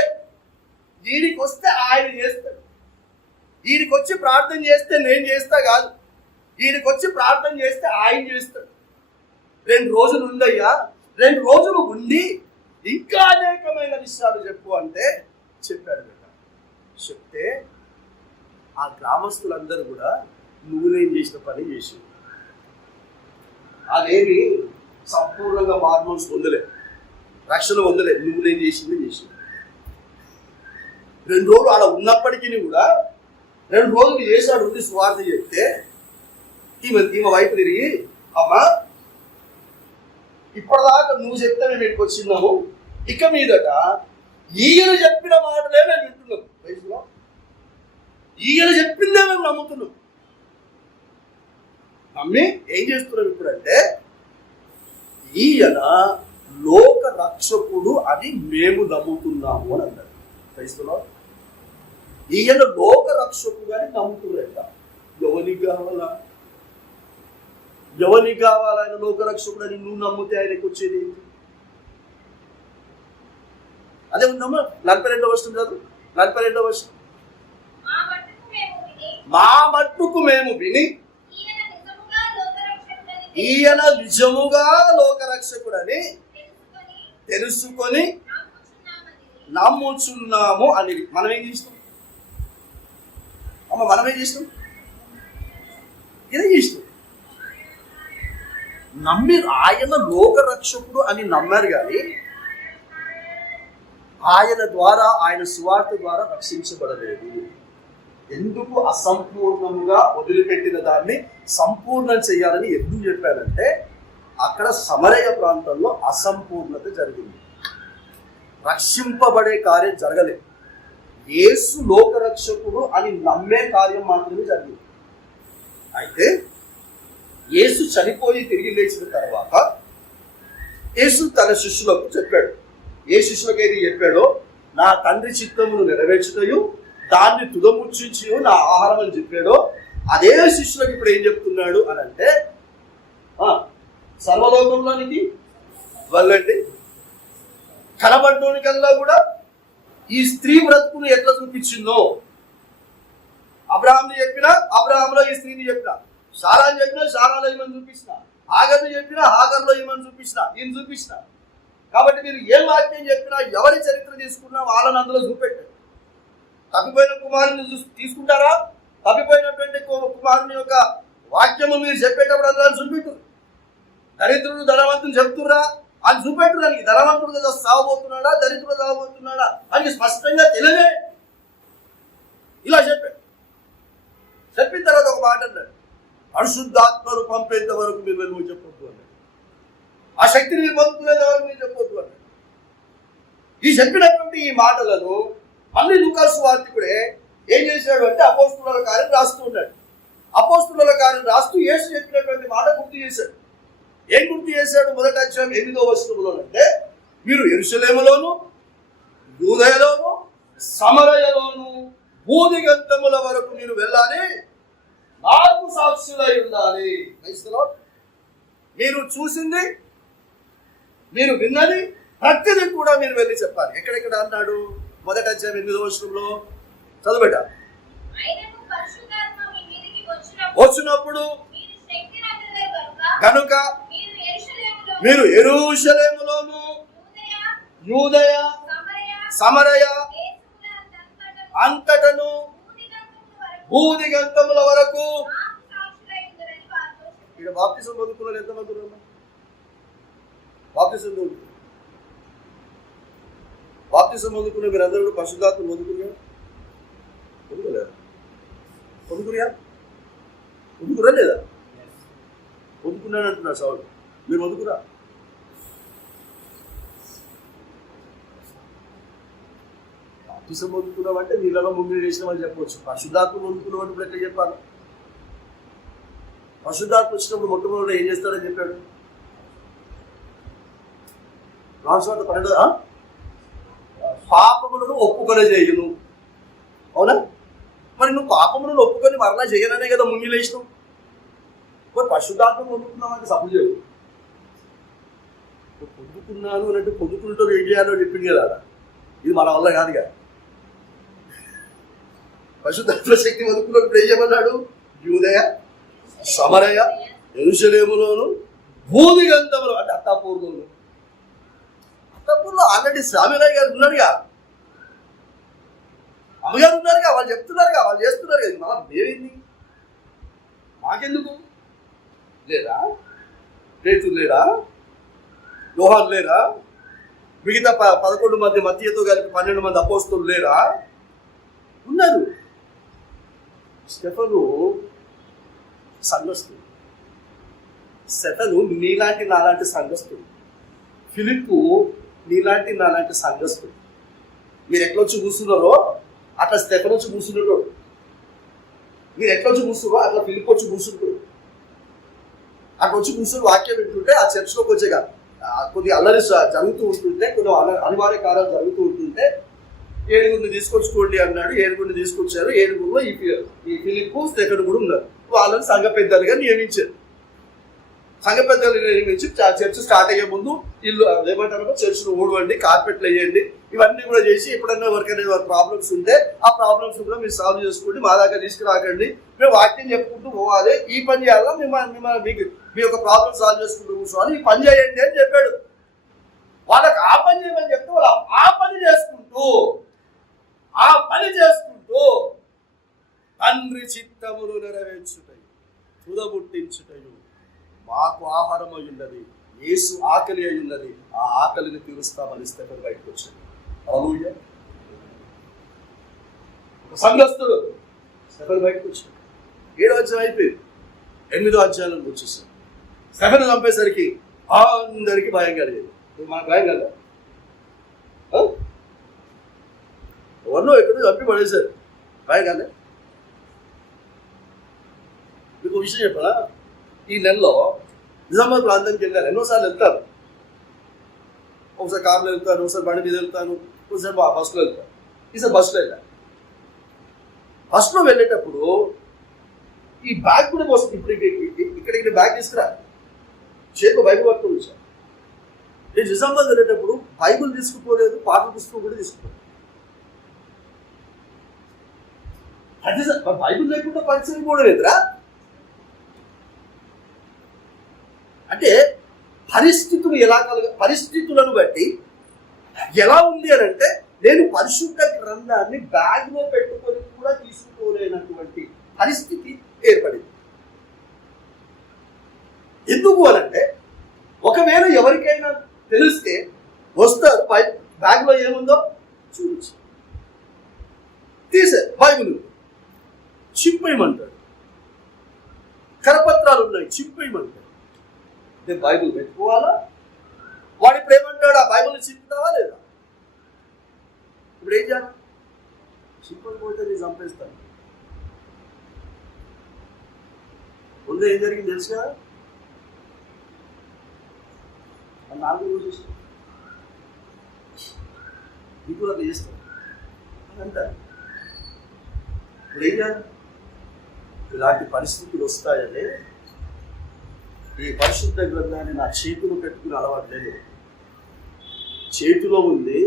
వీడికి వస్తే ఆయన చేస్తాడు. వీడికి వచ్చి ప్రార్థన చేస్తే నేను చేస్తా కాదు, వీడికి వచ్చి ప్రార్థన చేస్తే ఆయన చేస్తాడు. 2 రోజులు ఉండయ్యా, 2 రోజులు ఉండి ఇంకా అనేకమైన విషయాలు చెప్పు అంటే చెప్పాడు కదా. చెప్తే ఆ గ్రామస్తులందరూ కూడా నువ్వు నేను చేసిన పని చేసి అదేమి సంపూర్ణంగా మార్మోన్స్ పొందలే, రక్షణ పొందలే. నువ్వు నేను చేసింది 2 రోజులు ఆడ ఉన్నప్పటికీ కూడా 2 రోజులు చేశాడు ఉంది స్వార్థ చెప్తే ఈమె వైపు తిరిగి అమ్మా ఇప్పటిదాకా నువ్వు చెప్తే మేము ఇక్కడికి వచ్చిన్నాము, ఇక మీదట ఈయన చెప్పిన మాటలే మేము వింటున్నాం. వయసులో ఈయన చెప్పిందే మేము నమ్ముతున్నాం. నమ్మి ఏం చేస్తున్నారు ఇప్పుడంటే ఈయన లోక రక్షకుడు అని మేము నమ్ముతున్నాము అని అన్నారు. క్రైస్తవులు ఈయన లోక రక్షకుడు అని నమ్ముతున్నారట. ఎవరికి కావాలా? ఎవరికి కావాలా ఆయన లోక రక్షకుడు అని నువ్వు నమ్మితే ఆయనకు వచ్చేది? అదే ఉందమ్మా 42వ వచనం చదువు. 42వ వచనం. మా మట్టుకు మేము విని ఈయన నిజముగా లోకరక్షకుడని తెలుసుకొని నమ్ముచున్నాము అని మనం ఏం చేస్తాం అమ్మ? మనం ఏం చేస్తాం? ఏం చేస్తాం? నమ్మి ఆయన లోకరక్షకుడు అని నమ్మారు, కానీ ఆయన ద్వారా, ఆయన సువార్త ద్వారా రక్షించబడలేదు. ఎందుకు అసంపూర్ణంగా వదిలిపెట్టిన దాన్ని సంపూర్ణం చేయాలని ఎందుకు చెప్పారంటే అక్కడ సమరయ ప్రాంతంలో అసంపూర్ణత జరిగింది. రక్షింపబడే కార్యం జరగలేదు. యేసు లోకరక్షకుడు అని నమ్మే కార్యం మాత్రమే జరిగింది. అయితే యేసు చనిపోయి తిరిగి లేచిన తర్వాత యేసు తన శిష్యులకు చెప్పాడు. ఏ శిష్యులకు ఏది చెప్పాడో, నా తండ్రి చిత్తమును నెరవేర్చుటయు దాన్ని తుదముచ్చి నా ఆహారం అని చెప్పాడో అదే శిష్యులకు ఇప్పుడు ఏం చెప్తున్నాడు అని అంటే, సర్వలోకంలోనికి వెళ్ళండి, కనబడ్డోనికల్లా కూడా ఈ స్త్రీ బ్రతుకును ఎట్లా చూపించిందో, అబ్రహాంని చెప్పినా అబ్రహాంలో ఈ స్త్రీని చెప్పినా, సారాని చెప్పినా సారాలో ఈమెను చూపించిన, హాగర్ని చెప్పినా హాగర్లో ఈమెను చూపించిన, ఈయన చూపించిన. కాబట్టి మీరు ఏ వాక్యం చెప్పినా, ఎవరి చరిత్ర తీసుకున్నా వాళ్ళని అందులో చూపెట్టారు. తప్పిపోయిన కుమారుని తీసుకుంటారా? తప్పిపోయినటువంటి కుమారుని యొక్క వాక్యము మీరు చెప్పేటప్పుడు అందులో చూపెట్టారు. దరిద్రుడు ధనవంతుని చెప్తున్నా అని చూపెట్టడానికి, ధనవంతుడు సాగబోతున్నాడా దరిద్రుడు సాగబోతున్నాడా అని స్పష్టంగా తెలియలే. ఇలా చెప్పిన తర్వాత ఒక మాట అన్నాడు, పరిశుద్ధాత్మను పంపేంత వరకు మీరు వెళ్ళి చెప్పొద్దు అన్నాడు. ఆ శక్తిని మీరు పొందుకునేంత వరకు మీరు చెప్పొద్దు అన్నాడు. ఈ చెప్పినటువంటి ఈ మాటలను మళ్ళీ లూకాసు సువార్తికుడే ఏం చేశాడు అంటే అపోస్తుల కార్యం రాస్తూ ఉన్నాడు. అపోస్తుల కార్యం రాస్తూ యేసు చెప్పినటువంటి మాట గుర్తు చేశాడు. ఏం గుర్తు చేశాడు? మొదటి అధ్యాయం 8వ వచనంలో అంటే, మీరు యెరూషలేములోను యూదయలోను సమరయలోను భూదిగంతముల వరకు మీరు వెళ్ళాలి, నాకు సాక్షులై ఉండాలి. మీరు చూసింది, మీరు విన్నది ప్రతిదీ కూడా మీరు వెళ్ళి చెప్పాలి. ఎక్కడెక్కడ అన్నాడు? మొదటి అధ్యాయం 8వ వచనంలో చదువుబెట్ట. వచ్చినప్పుడు కనుక మీరు యెరూషలేములోను యూదయ సమరయ అంతటను భూదిగంతముల వరకు. ఇక్కడ బాప్తిసం పొందుకున్నారు ఎంతమంది ఉన్నారు? బాప్తిసం పొందుకున్న మీరు అందరూ కూడా పరిశుద్ధాత్మ పొందుకున్నారు? పొందుకోలేదా? పొందుకురా లేదా? పొందుకున్నాను అంటున్నారు సవాలు. మీరు పొందుకురా? బాప్తిసం పొందుకున్నామంటే నీళ్ళలో ముందు చేసిన వాళ్ళు చెప్పవచ్చు. పరిశుద్ధాత్మ పొందుకున్నామంటే ఇప్పుడు ఎట్లా చెప్పాలి? పరిశుద్ధాత్మ వచ్చినప్పుడు మొట్టమొదటి ఏం చేస్తాడని చెప్పాడు? రామస్వార్థ 12 పాపములను ఒప్పుకొనే చేయును. అవునా? మరి నువ్వు పాపములను ఒప్పుకొని మరలా చేయననే కదా ముంగిలేసినావు. మరి పరిశుద్ధాత్మ పొందుకున్నావు అంటే సపోజ్ చేయవు. పొందుకున్నాను అంటే పొందుకుంటూ ఏం చేయాలో చెప్పింది కదా. ఇది మన వల్ల కాదు కదా. పరిశుద్ధాత్మ శక్తి పొందుకున్నప్పుడు ఏం చేయమన్నాడు? యూదయ సమరయ యెరూషలేములోను భూదిగంతములు అంటే అత్తాపూర్లో ఆల్రెడీ సామ్యులయ్య గారు ఉన్నారుగా, అమ్మగారు ఉన్నారుగా, వాళ్ళు చెప్తున్నారుగా, వాళ్ళు చేస్తున్నారు కదా. మనం ఏమైంది? మాకెందుకు లేదా? పేతురు లేరా? యోహాను లేరా? మిగతా 11 మంది మత్తయితో కలిపి 12 మంది అపోస్తలులు లేరా? ఉన్నారు. స్టెఫను సంఘస్థుడు. స్టెఫను నీలాంటి నాలాంటి సంఘస్థుడు. ఫిలిప్పు నీలాంటి నాలాంటి సంఘస్థుడు. మీరు ఎట్లా వచ్చి కూర్చున్నారో అట్లా స్టెఫన్ వచ్చి కూర్చున్నాడు. మీరు ఎట్లా వచ్చి కూర్చుంటో అట్లా ఫిలిప్ వచ్చి కూర్చుంటారు. అక్కడ వచ్చి కూర్చొని వాక్యం వింటుంటే ఆ చర్చ్లోకి వచ్చేగా కొద్దిగా అల్లరి జరుగుతూ ఉంటుంటే, కొన్ని అనివార్య కార్యాలు జరుగుతూ ఉంటుంటే 7 తీసుకొచ్చుకోండి అన్నాడు. 7 తీసుకొచ్చారు. 7 ఈ ఫిలిప్పు, స్టెఫెను కూడా ఉన్నారు. వాళ్ళని సంఘ పెద్దలుగా నియమించారు. సంఘ పెద్దలు నియమించి చర్చ్ స్టార్ట్ అయ్యే ముందు ఇల్లు ఏమంటారు, చర్చ్ను ఊడవండి, కార్పెట్లు వేయండి, ఇవన్నీ కూడా చేసి ఎప్పుడన్నా ఎవరికైనా ప్రాబ్లమ్స్ ఉంటే ఆ ప్రాబ్లమ్స్ కూడా మీరు సాల్వ్ చేసుకోండి, మా దాకా తీసుకురాకండి, మేము వాక్యం చెప్పుకుంటూ పోవాలి, ఈ పని చేయాలా, మీకు మీ యొక్క ప్రాబ్లమ్ సాల్వ్ చేసుకుంటూ కూర్చోవాలి, ఈ పని చేయండి అని చెప్పాడు. వాళ్ళకి ఆ పని చేయమని చెప్తే వాళ్ళు ఆ పని చేసుకుంటూ తండ్రి చిత్తములు నెరవేర్చుటయు తుదబుట్టించుటయు మాకు ఆహారం అయి ఉన్నది, యేసు ఆకలి అయి ఉన్నది, ఆ ఆకలిని తీరుస్తామని స్టెఫెను బయటకు వచ్చాడు. హల్లెలూయా. ఒక సంఘస్థుడు స్టెఫెను బయటకు వచ్చాడు. 7వ అధ్యాయం అయిపోయింది, 8వ అధ్యాయంలోకి వచ్చేసాడు. స్టెఫెను చంపేసరికి అందరికీ భయం కలిగేది. మనకు భయం కదా, ఎవరినో ఎక్కడో చంపి పడేశారు, భయం కాలే. మీకు విషయం చెప్పాలా, ఈ నెలలో నిజామాబాద్ ప్రాంతానికి వెళ్ళాను. ఎన్నోసార్లు వెళ్తాను, ఒకసారి కార్లో వెళ్తాను, ఒకసారి బండి మీద వెళ్తాను, ఒకసారి బస్సులో వెళ్తాను. ఈసారి బస్సులో వెళ్ళాను. బస్సులో వెళ్ళేటప్పుడు ఈ బ్యాగ్ కూడా వస్తుంది. ఇప్పుడు ఇక్కడ బ్యాగ్ తీసుకురా, చేతిలో బైబిల్ పట్టుకొని వచ్చాను. నేను నిజామాబాద్ వెళ్ళేటప్పుడు బైబిల్ తీసుకుపోలేదు, పాటల పుస్తకం కూడా తీసుకుపోలేదు. బైబిల్ లేకుండా పరిచయం కూడా లేదురా. అంటే పరిస్థితులు పరిస్థితులను బట్టి ఎలా ఉంది అని అంటే, నేను పరిశుద్ధ గ్రంథాన్ని బ్యాగ్లో పెట్టుకొని కూడా తీసుకోలేనటువంటి పరిస్థితి ఏర్పడింది. ఎందుకు అనంటే, ఒకవేళ ఎవరికైనా తెలిస్తే వస్తారు, బ్యాగ్లో ఏముందో చూపించి తీసే బైబిల్ చింపేయమంటాడు, కరపత్రాలు ఉన్నాయి చింపేయమంటాడు. నేను బైబిల్ పెట్టుకోవాలా? వాడు ఇప్పుడు ఏమంటాడు, ఆ బైబిల్ని చింపుతావా లేదా? ఇప్పుడు ఏం చేయాలి? చింపకపోతే నేను చంపేస్తాను. ముందు ఏం జరిగింది తెలుసు కదా, నాకు చూసి నీకు అట్లా చేస్తాను అని అంటారు. ఇప్పుడు ఏం చేయాలి? ఇలాంటి పరిస్థితులు వస్తాయని ఈ పరిశుద్ధ గ్రంథాన్ని నా చేతిలో పెట్టుకుని అలవాటు లేదు. చేతిలో ఉంది,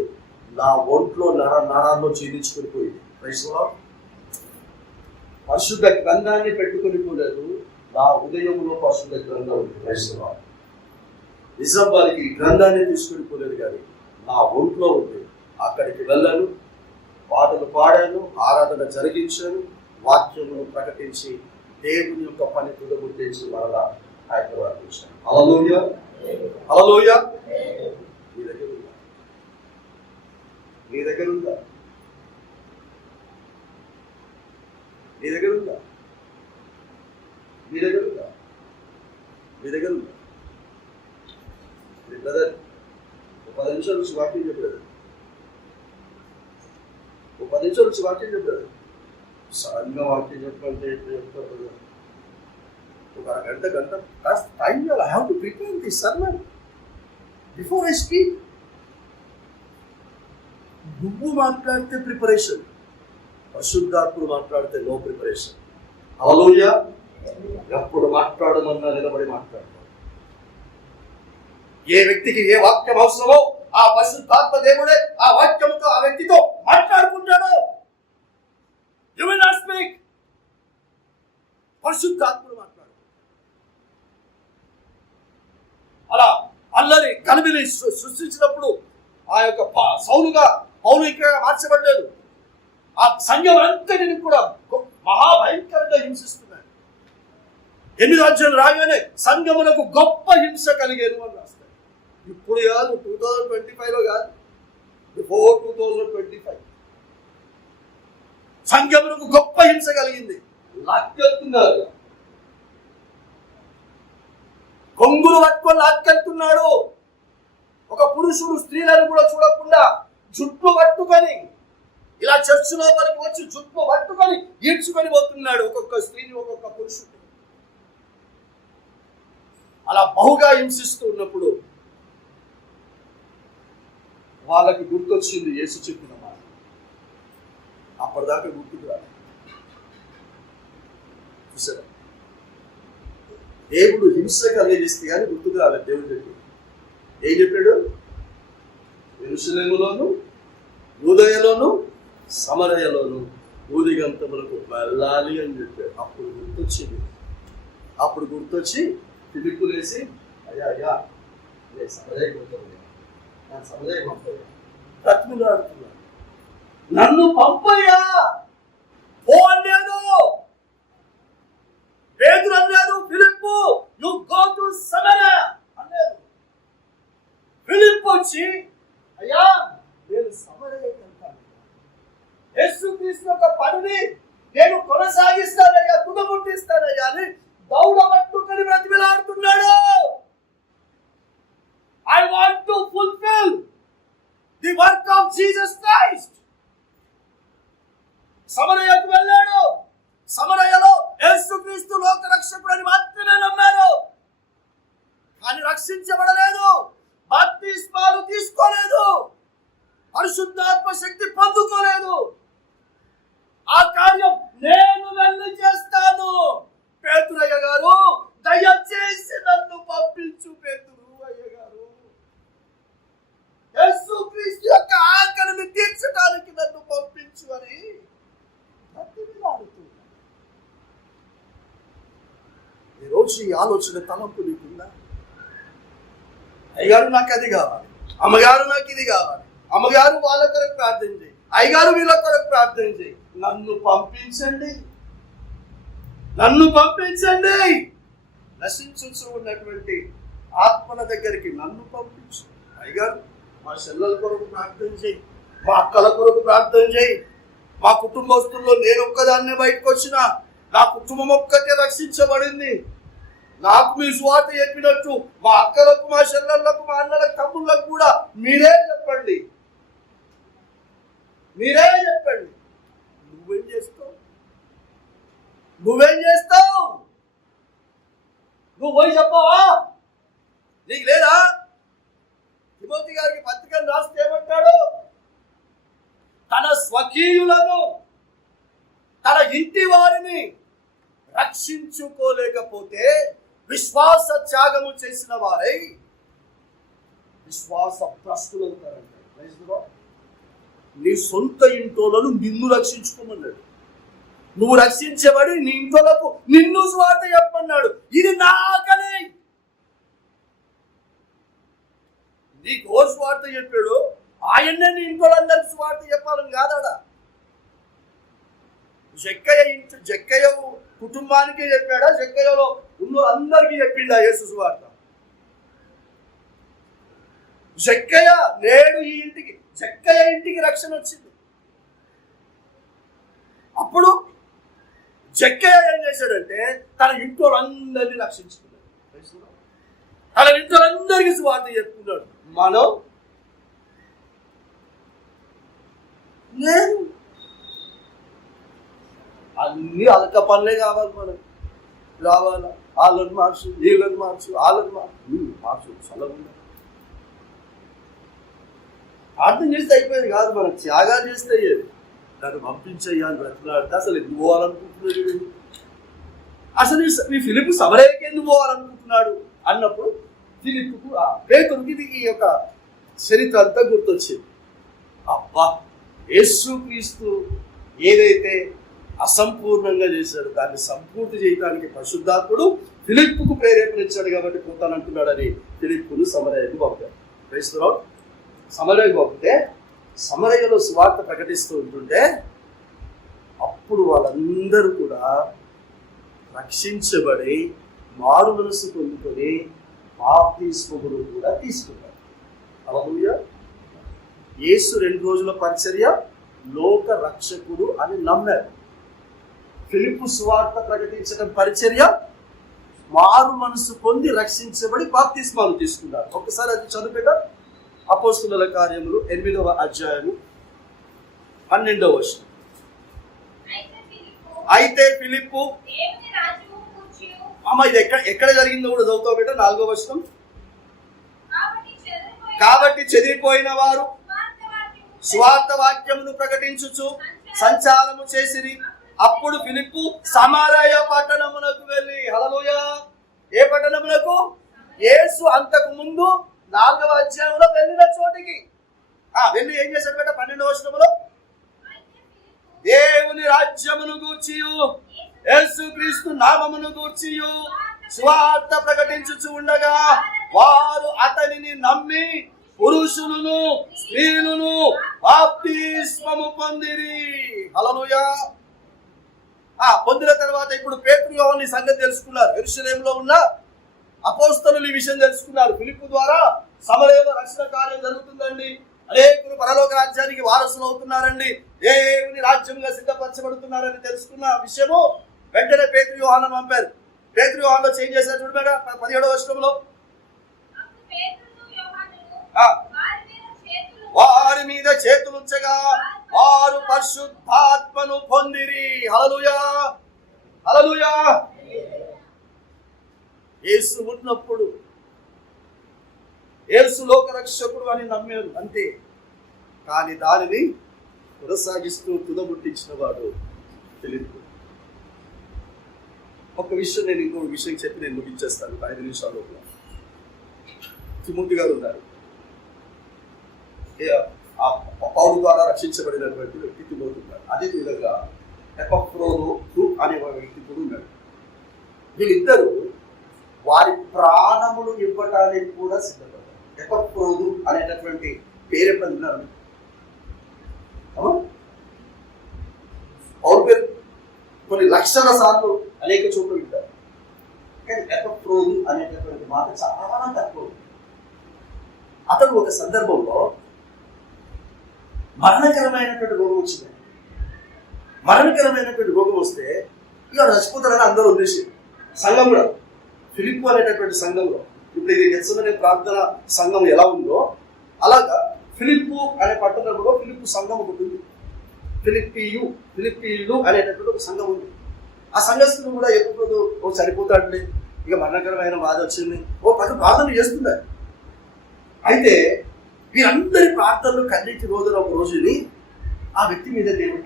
నా ఒంట్లో నరాల్లో ఛేదించుకొని పోయింది. పరిశుద్ధ గ్రంథాన్ని పెట్టుకొని పోలేదు, నా ఉదయంలో పరిశుద్ధ గ్రంథం ఉంది. నిజం వారికి గ్రంథాన్ని తీసుకొని పోలేదు, కానీ నా ఒంట్లో ఉంది. అక్కడికి వెళ్ళాను, పాటలు పాడాను, ఆరాధన జరిగించాను, వాక్యమును ప్రకటించి దేవుని యొక్క పని తుదముట్టించి మరలా హైదరాబాద్ వచ్చాను. హల్లెలూయా, హల్లెలూయా. మీ దగ్గర ఉందా? మీ దగ్గర ఉందా? మీ దగ్గర ఉందా? మీ దగ్గర ఉందా? మీ దగ్గర ఉందా? బ్రదర్, ఒక 10 నిమిషాల నుంచి వాక్యం చెప్పలేదు, ఒక 10 నిమిషాల నుంచి వాక్యం చెప్పలేదు. సడన్గా వాక్యం చెప్పాలంటే ఎట్లా చెప్తారు? ఒక గంట కాస్త టైం ఇవ్వాలి. I have to prepare this sermon before I speak. నువ్వు మాట్లాడితే ప్రిపరేషన్, పరిశుద్ధాత్ముడు మాట్లాడితే నో ప్రిపరేషన్. హల్లెలూయా. ఎప్పుడు మాట్లాడమన్నా నిలబడి మాట్లాడతాడు. ఏ వ్యక్తికి ఏ వాక్యం అవసరమో ఆ పరిశుద్ధాత్మ దేవుడే ఆ వాక్యంతో ఆ వ్యక్తితో మాట్లాడుకుంటాడు. You will not speak. పరిశుద్ధాత్ముడు మాట్లాడు. అలా అల్లరి కలిమిని సృష్టించినప్పుడు ఆ యొక్క పౌలు ఇక్కడ మార్చబడలేదు. ఆ సంఘం అంతటిని కూడా మహాభయంకరంగా హింసిస్తున్నాడు. 8వ అధ్యాయం రాగానే సంఘమునకు గొప్ప హింస కలిగేది అని రాస్తాడు. ఇప్పుడు కాదు, 2025లో కాదు, బిఫోర్ 2025 సంఘమునకు గొప్ప హింస కలిగింది. లాక్కెళ్తున్నారు, కొంగులు పట్టుకొని లాక్కెళ్తున్నాడు. ఒక పురుషుడు స్త్రీలను కూడా చూడకుండా జుట్టు పట్టుకొని ఇలా చర్చ్ లోపలికి వచ్చి జుట్టు పట్టుకొని ఈడ్చుకొని పోతున్నాడు ఒక్కొక్క స్త్రీని, ఒక్కొక్క పురుషుడు. అలా బహుగా హింసిస్తూ ఉన్నప్పుడు వాళ్ళకి గుర్తొచ్చింది యేసు చెప్పిన మాట. అప్పటిదాకా గుర్తుకు రాలేదు. చూసారా, దేవుడు హింస కలిగిస్తే కానీ గుర్తుకు రాలేదు. దేవుడు చెప్పాడు, ఏం చెప్పాడు? యెరూషలేములోను, యూదయలోను, సమరయలోను ఊదిగంతములకు వెళ్ళాలి అని చెప్పాడు. అప్పుడు గుర్తొచ్చి ఫిలిప్పు లేసి, అయ్యా బ్రతిమలాడుతున్నాడు, నన్ను పంపయ్యా ఓ అన్నాడు. పేతురు అన్నాడు, ఫిలిప్పు యు గో టు సమరయ అన్నాడు. ఫిలిప్పు వచ్చి, అయ్యా నేను సమరయకి వెళ్తాను, యేసుక్రీస్తు యొక్క పనిని నేను కొనసాగిస్తానయ్యా, తుదముట్టిస్తానయ్యా అని దౌడబట్టుకొని బ్రతిమలాడుతున్నాడు. I want to fulfill the work of Jesus Christ. సమరయకు వెళ్ళాడు. సమరయలో యేసుక్రీస్తు లోక రక్షకుడని మాత్రమే నమ్మారు, కానీ రక్షించబడలేదు, బాప్తిస్మాలు తీసుకోలేదు, పరిశుద్ధాత్మ శక్తి పొందుకోలేదు. ఆ కార్యం నేను వెళ్ళి చేస్తాను. పేతురయ్య గారు, దయచేసి నన్ను పంపించు పేతురు అయ్య గారు, యేసుక్రీస్తు యొక్క ఆకలిని తీర్చడానికి నన్ను పంపించు అని ఈరోజు ఈ ఆలోచన తలంపు నీకుందా? అయ్యగారు నాకు అది కావాలి, అమ్మగారు నాకు ఇది కావాలి, అమ్మగారు వాళ్ళ కొరకు ప్రార్థన చేయి, అయ్యగారు వీళ్ళ కొరకు ప్రార్థన చేయి, నన్ను పంపించండి, నన్ను పంపించండి. నశించు ఉన్నటువంటి ఆత్మల దగ్గరికి నన్ను పంపించు. అయ్యగారు మా చెల్లెల కొరకు ప్రార్థన చేయి, మా అక్కల కొరకు ప్రార్థన చేయి, మా కుటుంబస్తుల్లో నేను ఒక్కదాన్నే బయటకు వచ్చిన, నా కుటుంబం ఒక్కటే రక్షించబడింది, నాకు మీ సువార్త చెప్పినట్టు మా అక్కలకు, మా చెల్లెళ్ళకు, మా అన్నలకు, తమ్ముళ్ళకు కూడా మీరే చెప్పండి, మీరే చెప్పండి. నువ్వేం చేస్తావు? నువ్వు పోయి చెప్పవా? నీకు లేదా? తిమోతి గారికి పత్రికను రాస్తే ఏమంటాడు? తన స్వకీయులను, తన ఇంటి వారిని రక్షించుకోలేకపోతే విశ్వాస త్యాగము చేసిన వారై విశ్వాస భ్రష్టులవుతారంట. నీ సొంత ఇంటోలను నిన్ను రక్షించుకోమన్నాడు, నువ్వు రక్షించబడి నీ ఇంటోలకు నిన్ను స్వార్థ చెప్పన్నాడు. ఇది నా ఆకలి. నీకు ఓ స్వార్థ చెప్పాడు, ఆయన్నే నీ ఇంటోళ్ళందరికీ స్వార్థ చెప్పాలని కాదాడా? జక్కయ్య కుటుంబానికి చెప్పాడా? జక్కయ్యలో ఉన్న అందరికీ చెప్పిండా యేసు సువార్త? జక్కయ్య నేడు ఈ ఇంటికి, జక్కయ్య ఇంటికి రక్షణ వచ్చింది. అప్పుడు జక్కయ్య ఏం చేశాడంటే తన ఇంట్లో అందరినీ రక్షించుకున్నాడు, తన ఇంట్లో అందరికీ సువార్త చెప్పుకున్నాడు. మనం లేదు, అన్ని అలక పనులే కావాలి. మనం రావాలా, వాళ్ళని మార్చు, వీళ్ళని మార్చు, మార్చు చల్లకుండా ప్రార్థన చేస్తే అయిపోయేది కాదు, మనం త్యాగాలు చేస్తే అయ్యేది. దాన్ని పంపించయ్యా అని బ్రతిలాడితే అసలు ఎందుకు పోవాలనుకుంటున్నాడు? అసలు ఈ ఫిలిప్పు సమరయకి ఎందుకు పోవాలనుకుంటున్నాడు అన్నప్పుడు ఫిలిప్పుకు పేతురుకి ఈ యొక్క చరిత్ర అంతా గుర్తొచ్చింది. అబ్బా, యేసుక్రీస్తు ఏదైతే అసంపూర్ణంగా చేశాడు దాన్ని సంపూర్తి చేయడానికి పరిశుద్ధాత్ముడు ఫిలిప్పుకు ప్రేరేపణించాడు కాబట్టి పోతానంటున్నాడని ఫిలిప్పును సమరయకు పంపాడు. క్రైస్తవుడు సమరయకు పంపితే సమరయలో సువార్త ప్రకటిస్తూ ఉంటుంటే అప్పుడు వాళ్ళందరూ కూడా రక్షించబడి మారు మనసు పొందుకొని బాప్తిస్మమును కూడా తీసుకున్నారు. హల్లెలూయా. యేసు 2 రోజుల పరిచర్య లోక రక్షకుడు అని నమ్మారు. ఫిలిప్పు సువార్త ప్రకటించడం పరిచర్య మారు మనసు పొంది రక్షించబడి బాప్తిస్మాలు తీసుకున్నారు. ఒకసారి అది చదువుపెట్ట. అపోస్తుల కార్యములు 8వ అధ్యాయము 12వ వచనం. అయితే ఫిలిప్పు అమ్మ ఇది ఎక్కడ జరిగిందో కూడా చదువుతావు బిడ్డ. 4వ వచనం. కాబట్టి చెదిరిపోయిన వారు స్వార్థ వాక్యమును ప్రకటించుచు సంచారము చేసిరి. అప్పుడు ఫిలిప్పు సమారయ పట్టణమునకు వెళ్ళి, హల్లెలూయా, ఏ పట్టణమునకు? యేసు అంతకు ముందు 4వ అధ్యాయంలో వెళ్ళిన చోటికి వెళ్ళి ఏం చేశాడు బిడ్డ? 12వ వచనములో దేవుని రాజ్యమును గూర్చియు యేసుక్రీస్తు నామమును గూర్చియు సువార్త ప్రకటించుచు ఉండగా వారు అతనిని నమ్మి పురుషులను స్త్రీలను బాప్తిస్మము పొందిరి. హల్లెలూయా. పొందిన తర్వాత ఇప్పుడు పేతురు యోహాను సంగతి తెలుసుకున్నారు. యెరూషలేములో ఉన్న అపోస్తలులు ఈ విషయం తెలుసుకున్నారు. ఫిలిప్పు ద్వారా సమరయంలో రక్షణ కార్యం జరుగుతుందండి. అనేకులు పరలోక రాజ్యానికి వారసులు అవుతున్నారండి. దేవుని రాజ్యంగా సిద్ధపరచబడుతున్నారని తెలుసుకున్న విషయము వెంటనే పేతురు యోహానును పంపారు. పేతురు యోహానులో చేంజ్ చేశారు చూడగా 17వ వచనంలో వారి మీద చేతులుంచగా వారు పరిశుద్ధాత్మను పొందిరి. హల్లెలూయా, హల్లెలూయా. యేసు ఉన్నప్పుడు యేసు లోక రక్షకుడు అని నమ్మారు అంతే. కానీ దానిని కొనసాగిస్తూ తుదముట్టించిన వాడు ఫిలిప్పు. ఒక విషయం నేను ఇంకొక విషయం చెప్పి నేను ముగించేస్తాను 5 నిమిషాల్లో. తిమోతి గారు ఉన్నారు, పౌలు ద్వారా రక్షించబడినటువంటి వ్యక్తి తిమోతి ఉన్నారు. అదే విధంగా ఎపఫ్రోదు అనే వ్యక్తి కూడా ఉన్నాడు. వీళ్ళిద్దరూ వారి ప్రాణములు ఇవ్వటానికి కూడా సిద్ధపడ్డారు. ఎపఫ్రోదు అనేటటువంటి పేరు పొందినారు. పౌలు పేరు కొన్ని లక్షల సార్లు అనేక చోట్ల వింటారు. కానీ ఎపఫ్రోదు అనేటటువంటి మాట చాలా తక్కువ. అతడు ఒక సందర్భంలో మరణకరమైనటువంటి రోగం వచ్చింది. మరణకరమైనటువంటి రోగం వస్తే ఇక చచ్చిపోతారని అందరూ ఉద్దేశం. సంఘం కూడా ఫిలిప్పు అనేటటువంటి సంఘంలో ఇప్పుడు ఇది గెత్సెమనే ప్రార్థన సంఘం ఎలా ఉందో అలాగా ఫిలిప్పు అనే పట్టణంలో ఫిలిప్పు సంఘం ఒకటి ఉంది. ఫిలిప్పీయులు అనేటటువంటి ఒక సంఘం ఉంది. ఆ సంఘస్థులు కూడా ఎప్పుడు చనిపోతాడులే, ఇక మరణకరమైన బాధ వచ్చింది, ప్రార్థన చేస్తున్నారు. అయితే వీరందరి ప్రార్థనలు కన్నిటి రోజున ఒక రోజుని ఆ వ్యక్తి మీద దేవుడు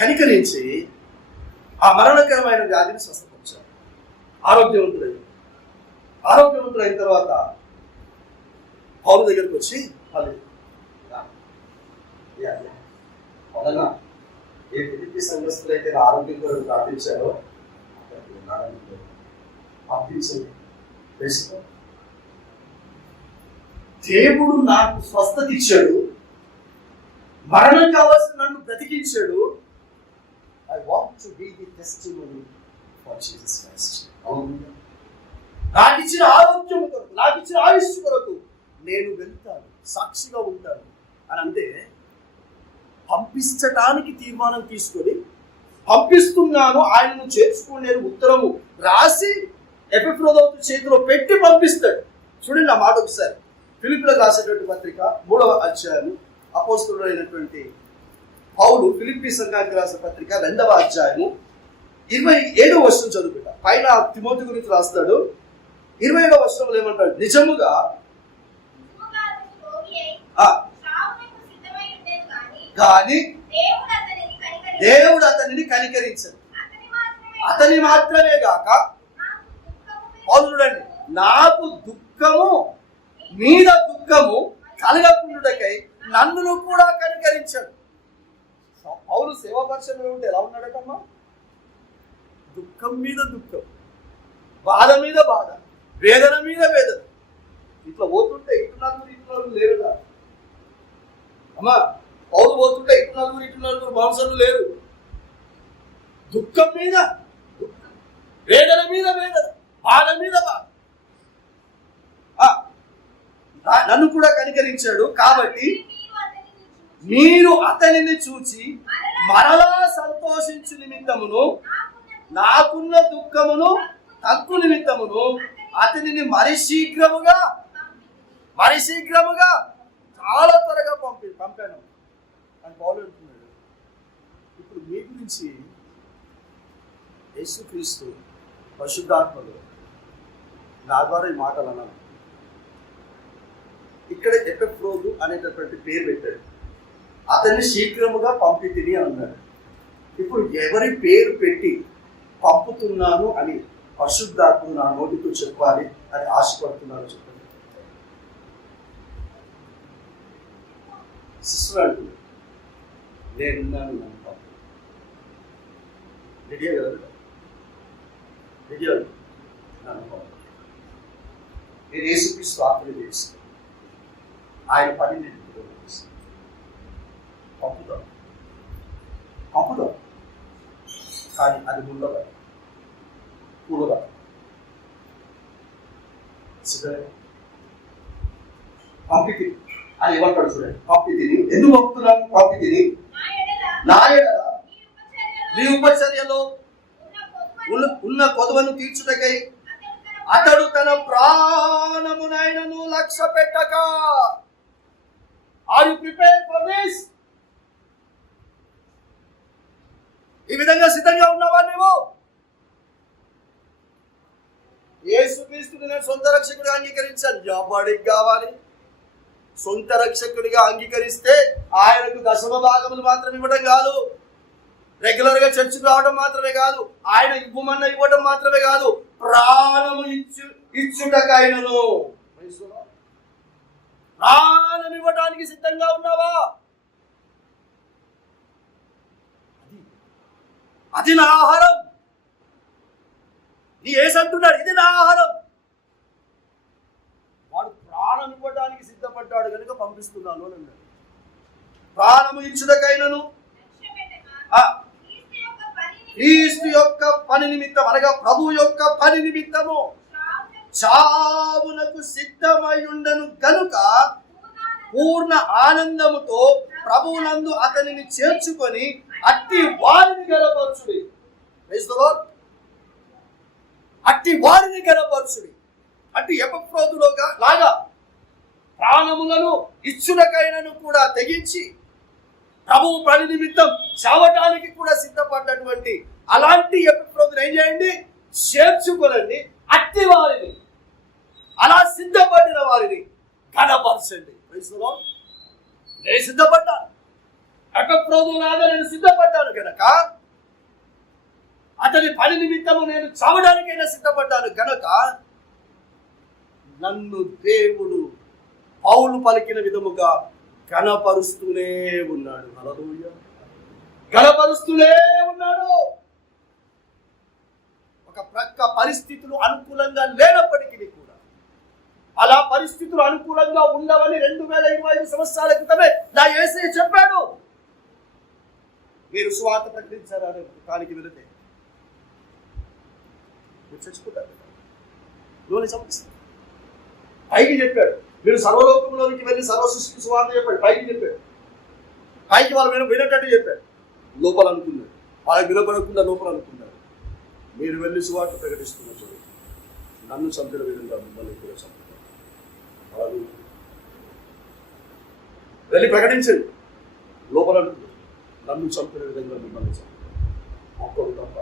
కనికరించి ఆ మరణకరమైన వ్యాధిని స్వస్థపరిచారు. ఆరోగ్యవంతులైన తర్వాత పౌలు దగ్గరికి వచ్చి ఏ ఫిలిప్పీ సంఘస్థులైతే ఆరోగ్యం కొరకు ప్రార్థించారో ప్రార్థించండి, దేవుడు నాకు స్వస్థత ఇచ్చాడు, మరణం కావాల్సిన నన్ను బ్రతికించాడు. I want to be the testimony for Jesus Christ. నాకు ఇచ్చిన ఆరోగ్యం కొరకు, నాకు ఇచ్చిన ఆయుష్ కొరకు నేను వెళ్తాను, సాక్షిగా ఉంటాను అని అంటే పంపించటానికి తీర్మానం తీసుకొని పంపిస్తున్నాను, ఆయనను చేర్చుకుని నేను ఉత్తరము రాసి ఎపిఫ్రోదు చేతిలో పెట్టి పంపిస్తాడు. చూడండి ఆ మాట ఒకసారి. ఫిలిప్పీలకు రాసేటువంటి పత్రిక 3వ అధ్యాయం అపోస్తలుడైనటువంటి పౌలు ఫిలిప్పీ సంఘానికి రాసిన పత్రిక 2వ అధ్యాయము 27వ వచనం చదువుకుంటా. పైన తిమోతి గురించి రాస్తాడు. 27వ వచనంలో ఏమంటాడు? నిజముగా కానీ దేవుడు అతనిని కనికరించడు. అతని మాత్రమే గాక పౌలు చూడండి, నాకు దుఃఖము మీద దుఃఖము కలగకుండుటకై నన్ను కూడా కనికరించాడు. పౌలు సేవా పరిచయంలో ఉంటే ఎలా ఉన్నాడటమ్మా? దుఃఖం మీద దుఃఖం, బాధ మీద బాధ, వేదన మీద వేదన. ఇట్లా పోతుంటే ఇటు నలుగురు లేరుగా అమ్మా. పౌలు పోతుంటే ఇటు నలుగురు మాంసలు లేరు. దుఃఖం మీద దుఃఖం, వేదన మీద వేదన, బాధ మీద బాధ. నన్ను కూడా కనికరించాడు. కాబట్టి మీరు అతనిని చూచి మరలా సంతోషించు నిమిత్తమును నాకున్న దుఃఖమును తగ్గు నిమిత్తమును అతనిని మరి శీఘ్రముగా చాలా త్వరగా పంపాను. అని పౌలు అంటున్నాడు. ఇప్పుడు మీ గురించి యేసుక్రీస్తు పరిశుద్ధాత్మలో నా ద్వారా ఈ మాటలు అన్నాను. ఇక్కడ ఎపెఫ్రోదు అనేటటువంటి పేరు పెట్టాడు. అతన్ని శీఘ్రముగా పంపితిని అని అన్నాడు. ఇప్పుడు ఎవరి పేరు పెట్టి పంపుతున్నాను అని పరిశుద్ధాత్మ నా నోటితో చెప్పాలి అని ఆశపడుతున్నాను చెప్పండి. సిస్టర్ అంటుంది, నేనున్నాను, నన్ను పంపు. రెడీ కదా? రెడీ నన్ను పంపు. నేను యేసుక్రీస్తు ఆత్మని చేస్తాను. ఆయన పని నేను పంపుతాం. కానీ అది ముందుగా కూడగా పంపితి అని ఏమంటాడు చూడండి. పంపితిని ఎందుకు పంపుతున్నాను? పంపితిని నా ఎడల నీ ఉపచర్యలో ఉన్న కొదువను తీర్చుటకై అతడు తన ప్రాణమునైనను లక్ష్య పెట్టక. Are you prepared for this? ఈ విధంగా సిద్ధంగా ఉన్నావా నువ్వు? యేసుక్రీస్తుని నేను సొంత రక్షకుడిగా అంగీకరించాను. ఎవడికి కావాలి? సొంత రక్షకుడిగా అంగీకరిస్తే ఆయనకు దశమ భాగములు మాత్రం ఇవ్వడం కాదు, రెగ్యులర్ గా చర్చికి రావడం మాత్రమే కాదు, ఆయన ఇవ్వడం మాత్రమే కాదు, ప్రాణము ఇచ్చుటకైనను. ప్రాణం ఇవ్వడానికి సిద్ధంగా ఉన్నావా? అది నా ఆహారం. నీ యేసు అంటున్నాడు, ఇది నా ఆహారం. వాడు ప్రాణం ఇవ్వడానికి సిద్ధపడ్డాడు కనుక పంపిస్తున్నాను అని అన్నాడు. ప్రాణము ఇచ్చుటకైనను క్రీస్తు యొక్క పని నిమిత్తం, అనగా ప్రభు యొక్క పని నిమిత్తము చావునకు సిద్ధమై ఉండను గనుక పూర్ణ ఆనందముతో ప్రభువునందు అతనిని చేర్చుకొని అట్టి వారిని గనపరచుడి. అట్టి వారిని గనపరచుడి అంటే ఎపఫ్రోదులోగా లాగా ప్రాణములను ఇచ్చుటకైనను కూడా తెగించి ప్రభువు పని నిమిత్తం చావటానికి కూడా సిద్ధపడ్డటువంటి అలాంటి ఎపఫ్రోదును ఏం చేయండి? చేర్చుకోనండి. అట్టి వారిని, అలా సిద్ధపడిన వారిని గనపరచండి. నేను సిద్ధపడ్డాను, ఎపఫ్రోదులాగా నేను సిద్ధపడ్డాను కనుక అతని పని నిమిత్తము నేను చావడానికైనా సిద్ధపడ్డాను కనుక నన్ను దేవుడు పౌలు పలికిన విధముగా గణపరుస్తూనే ఉన్నాడు. హల్లెలూయా! గణపరుస్తూనే ఉన్నాడు. ఒక ప్రక్క పరిస్థితులు అనుకూలంగా లేనప్పటికీ కూడా, అలా పరిస్థితులు అనుకూలంగా ఉండవని 2025 సంవత్సరాల క్రితమే నా యేసయ్య చెప్పాడు. మీరు సువార్త ప్రకటించారు దానికి వెళితే చచ్చిపోతారు. పైకి చెప్పాడు, మీరు సర్వలోకంలోనికి వెళ్ళి సర్వ సృష్టికి సువార్త చెప్పాడు. పైకి చెప్పాడు, పైకి వాళ్ళు వినేటట్టు చెప్పాడు. లోపల అనుకున్నాడు, వాళ్ళకి వినపడకుండా లోపల అనుకున్నాడు. మీరు వెళ్ళి సువార్త ప్రకటిస్తున్నారు చూడు, నన్ను చంపిన విధంగా మిమ్మల్ని కూడా చంపుతారు. వాళ్ళు వెళ్ళి ప్రకటించండి. లోపల అనుకున్నాడు, నన్ను చంపిన విధంగా మిమ్మల్ని చంపుతారు. ఒక్కడు తప్ప,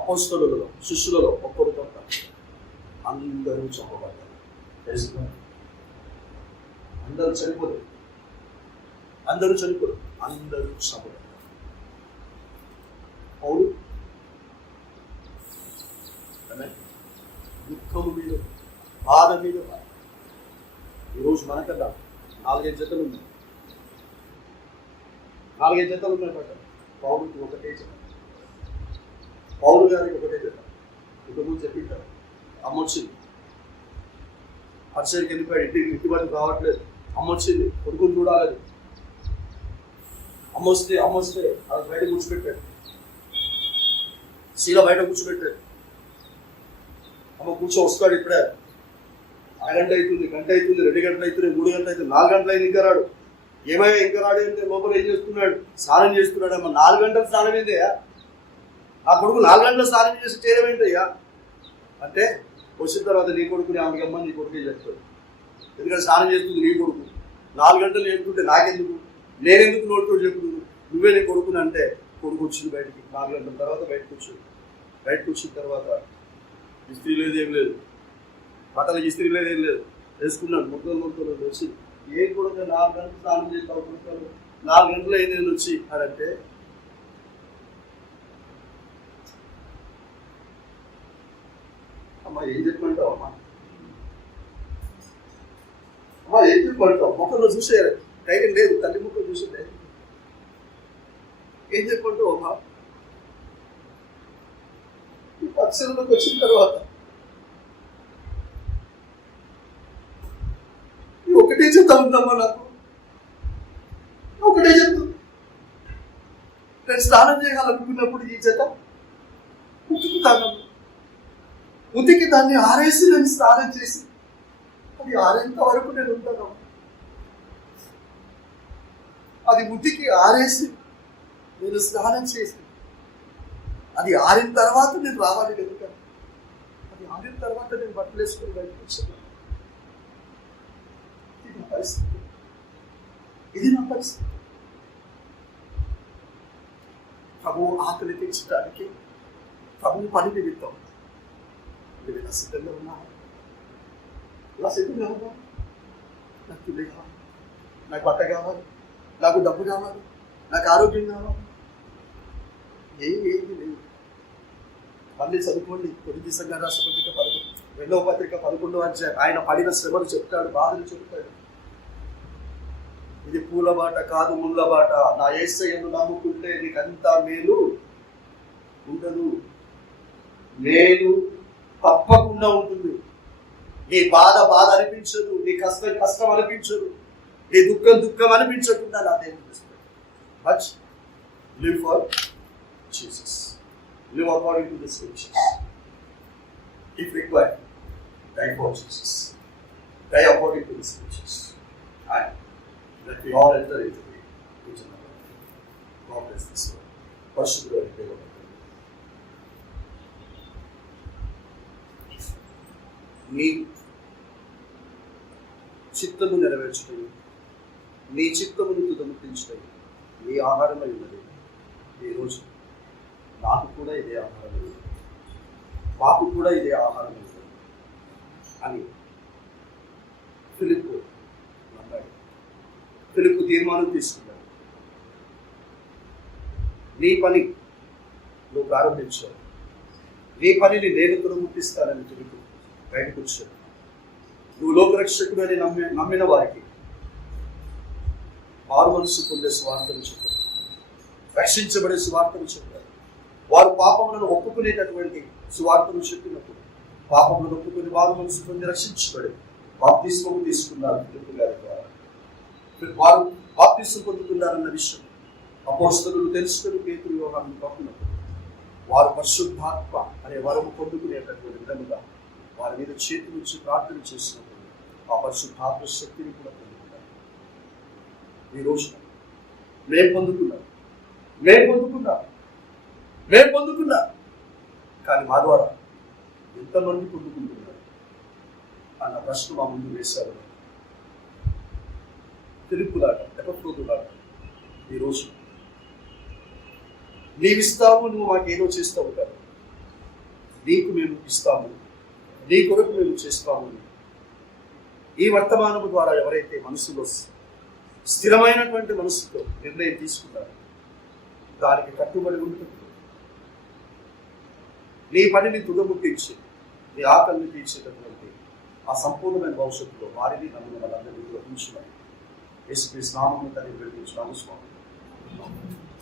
అపోస్తలులలో శిష్యులలో ఒక్కడు తప్ప అందరూ చంపబడ్డారు. అందరూ చనిపోరు, అందరూ చంపబడ్డారు. పౌలు దుఃఖము మీద, బాధ మీద. ఈరోజు మనకన్నా 4-5 జతలు ఉన్నాయి. 4-5 జతలు ఉన్నాయి పట్ట. పౌలుకి ఒకటే జత, పౌలు గారికి ఒకటే జత. ఇంతకుముందు చెప్పింటారు, అమ్మ వచ్చింది, పరిచయకి వెళ్ళిపోయాడు, ఇంటి రావట్లేదు. అమ్మ వచ్చింది, కొడుకుని చూడాలి. అమ్మ వస్తే అది బయట కూర్చోబెట్టాడు, శీల బయట కూర్చోబెట్టాడు. అమ్మ వస్తాడు ఇప్పుడే. అరగంట అవుతుంది, గంట అవుతుంది, 2 గంటలు అవుతుంది, 3 గంటలు అవుతుంది, 4 గంటలు అయింది ఇంకా రాడు. ఏమైనా ఇంకా రాడు అంటే లోపల ఏం చేస్తున్నాడు? స్నానం చేస్తున్నాడు. అమ్మ 4 గంటలు స్నానం ఏంటయ్యా? నా కొడుకు 4 గంటలు స్నానం చేసి చేయడం ఏంటయ్యా అంటే, వచ్చిన తర్వాత నీ కొడుకుని ఆమెకి అమ్మ నీ కొడుకే చెప్తాడు. ఎందుకంటే స్నానం చేస్తుంది నీ కొడుకు. 4 గంటలు చెప్తుంటే నాకెందుకు, నేనెందుకు నోటితో చెప్పు, నువ్వే నీ కొడుకుని అంటే కొడుకు వచ్చింది బయటికి. 4 గంటల తర్వాత బయటకు వచ్చిన తర్వాత ఇస్త్రీ లేదు, ఏం లేదు, బట్టలకి ఇస్త్రీ లేదు, ఏం లేదు, వేసుకున్నాడు మొక్కలు వచ్చి ఏం కూడా 4 గంటలు స్నానం చేస్తావు కొడుతాను, 4 గంటలు అయింది నేను వచ్చి అని అంటే అమ్మా ఏం చెప్పమంటావు, అమ్మా ఏం చెప్పమంటావు? మొక్కలో చూసే ధైర్యం లేదు, తల్లి మొక్కలు చూసే ధైర్యం ఏం చెప్పమంటావు అమ్మా? ఈ పక్షులకు వచ్చిన తర్వాత ఒకటే చెప్తా ఉందమ్మా, నాకు ఒకటే చెప్తుంది. నేను స్నానం చేయాలనుకున్నప్పుడు ఈ జత ఉతుకుతాను, ఉతికి దాన్ని ఆరేసి నేను స్నానం చేసి అది ఆరేంత వరకు నేను ఉంటాను. అది ఉతికి ఆరేసి నేను స్నానం చేసి అది ఆరిన తర్వాత నేను రావాలి కనుక అది ఆరిన తర్వాత నేను బట్టలు వేసుకొని బయటకు వచ్చాను. ఇది నా పరిస్థితి. ప్రభువు ఆకలి తీర్చడానికి, ప్రభువు పని నిమిత్తం మీరు ఇలా సిద్ధంగా ఉన్నారు. ఇలా సిద్ధంగా ఉన్నారు. నాకు తిండి కావాలి, నాకు బట్ట కావాలి, నాకు డబ్బు కావాలి, నాకు ఆరోగ్యం కావాలి, ఏది లేదు. మళ్ళీ చదువుకోండి. కొద్ది సంఘ రాష్ట్ర పత్రిక 2వ పత్రిక 11వ అధ్యాయం. ఆయన పడిన శ్రమలు చెప్తాడు, బాధలు చెప్తాడు. ఇది పూల బాట కాదు, ముళ్ళ బాట. నా యేసయ్యను నమ్ముకుంటే నీకంతా మేలు ఉండదు, మేలు తప్పకుండా ఉంటుంది. నీ బాధ అనిపించదు, నీ కష్టం అనిపించదు, నీ దుఃఖం అనిపించకుండా నా దేవుడు. But live for Jesus, live according to the scriptures. If required, die for Jesus, die according to the scriptures. And that we all enter into the eternal life. God bless this word. పరిశుద్ధుడైన దేవుడు, నీ చిత్తము నెరవేర్చడం, నీ చిత్తమును తుదముట్టించడం నీ ఆహారమై ఉన్నది. ఈరోజు నాకు కూడా ఇదే ఆహారమై ఉన్నది, మాకు కూడా ఇదే ఆహారమై ఉన్నది అని ఫిలిప్పు నమ్మాడు. ఫిలిప్పు తీర్మానం తీసుకున్నాడు. నీ పని నువ్వు ప్రారంభించావు, నీ పనిని నేను తుదముట్టిస్తానని ఫిలిప్పు బయటకు వచ్చాడు. నువ్వు లోకరక్షకుడు అని నమ్మిన వారికి మారు మనసు పొందే స్వార్థను చెప్పారు, రక్షించబడే స్వార్థను చెప్పారు. వారు పాపములను ఒప్పుకునేటటువంటి సువార్తను చెప్పినప్పుడు పాపములను ఒప్పుకొని మారు మనసు పొంది రక్షించబడి బాప్తిస్మము తీసుకున్నారు. ఫిలిప్పు గారి ద్వారా వారు బాప్తిస్మం పొందుతున్నారన్న విషయం అపోస్తలులు తెలుసుకుని పేతురు యోహాను పంపినప్పుడు వారు పరిశుద్ధాత్మ అనే వరము పొందుకునేటటువంటి విధముగా వారి మీద చేతి నుంచి ప్రార్థన చేసినప్పుడు ఆ పరిశుద్ధాత్మ శక్తిని కూడా పొందుకున్నారు. ఈ రోజున మేము పొందుకున్నాం, కానీ మా ద్వారా ఎంతమంది పొందుకుంటున్నారు అన్న ప్రశ్న మా ముందు వేశారు. ఫిలిప్పులాగా, ఎపఫ్రోదులాగా ఈరోజు నీవిస్తావు, నువ్వు మాకేదో చేస్తావు కదా, నీకు మేము ఇస్తాము, నీ కొరకు మేము చేస్తాము. ఈ వర్తమానము ద్వారా ఎవరైతే మనసులో స్థిరమైనటువంటి మనసుతో నిర్ణయం తీసుకున్నారో దానికి కట్టుబడి ఉంటుంది. నీ పనిని తుదముట్టించి నీ ఆకలిని తీర్చేటటువంటి ఆ సంపూర్ణమైన భవిష్యత్తులో వారిని నమ్మిన వాళ్ళందరినీ కూడా ఉంచున్నాను. యేసుక్రీస్తు నామమున తండ్రి వేడుకుంటున్నాము స్వామి.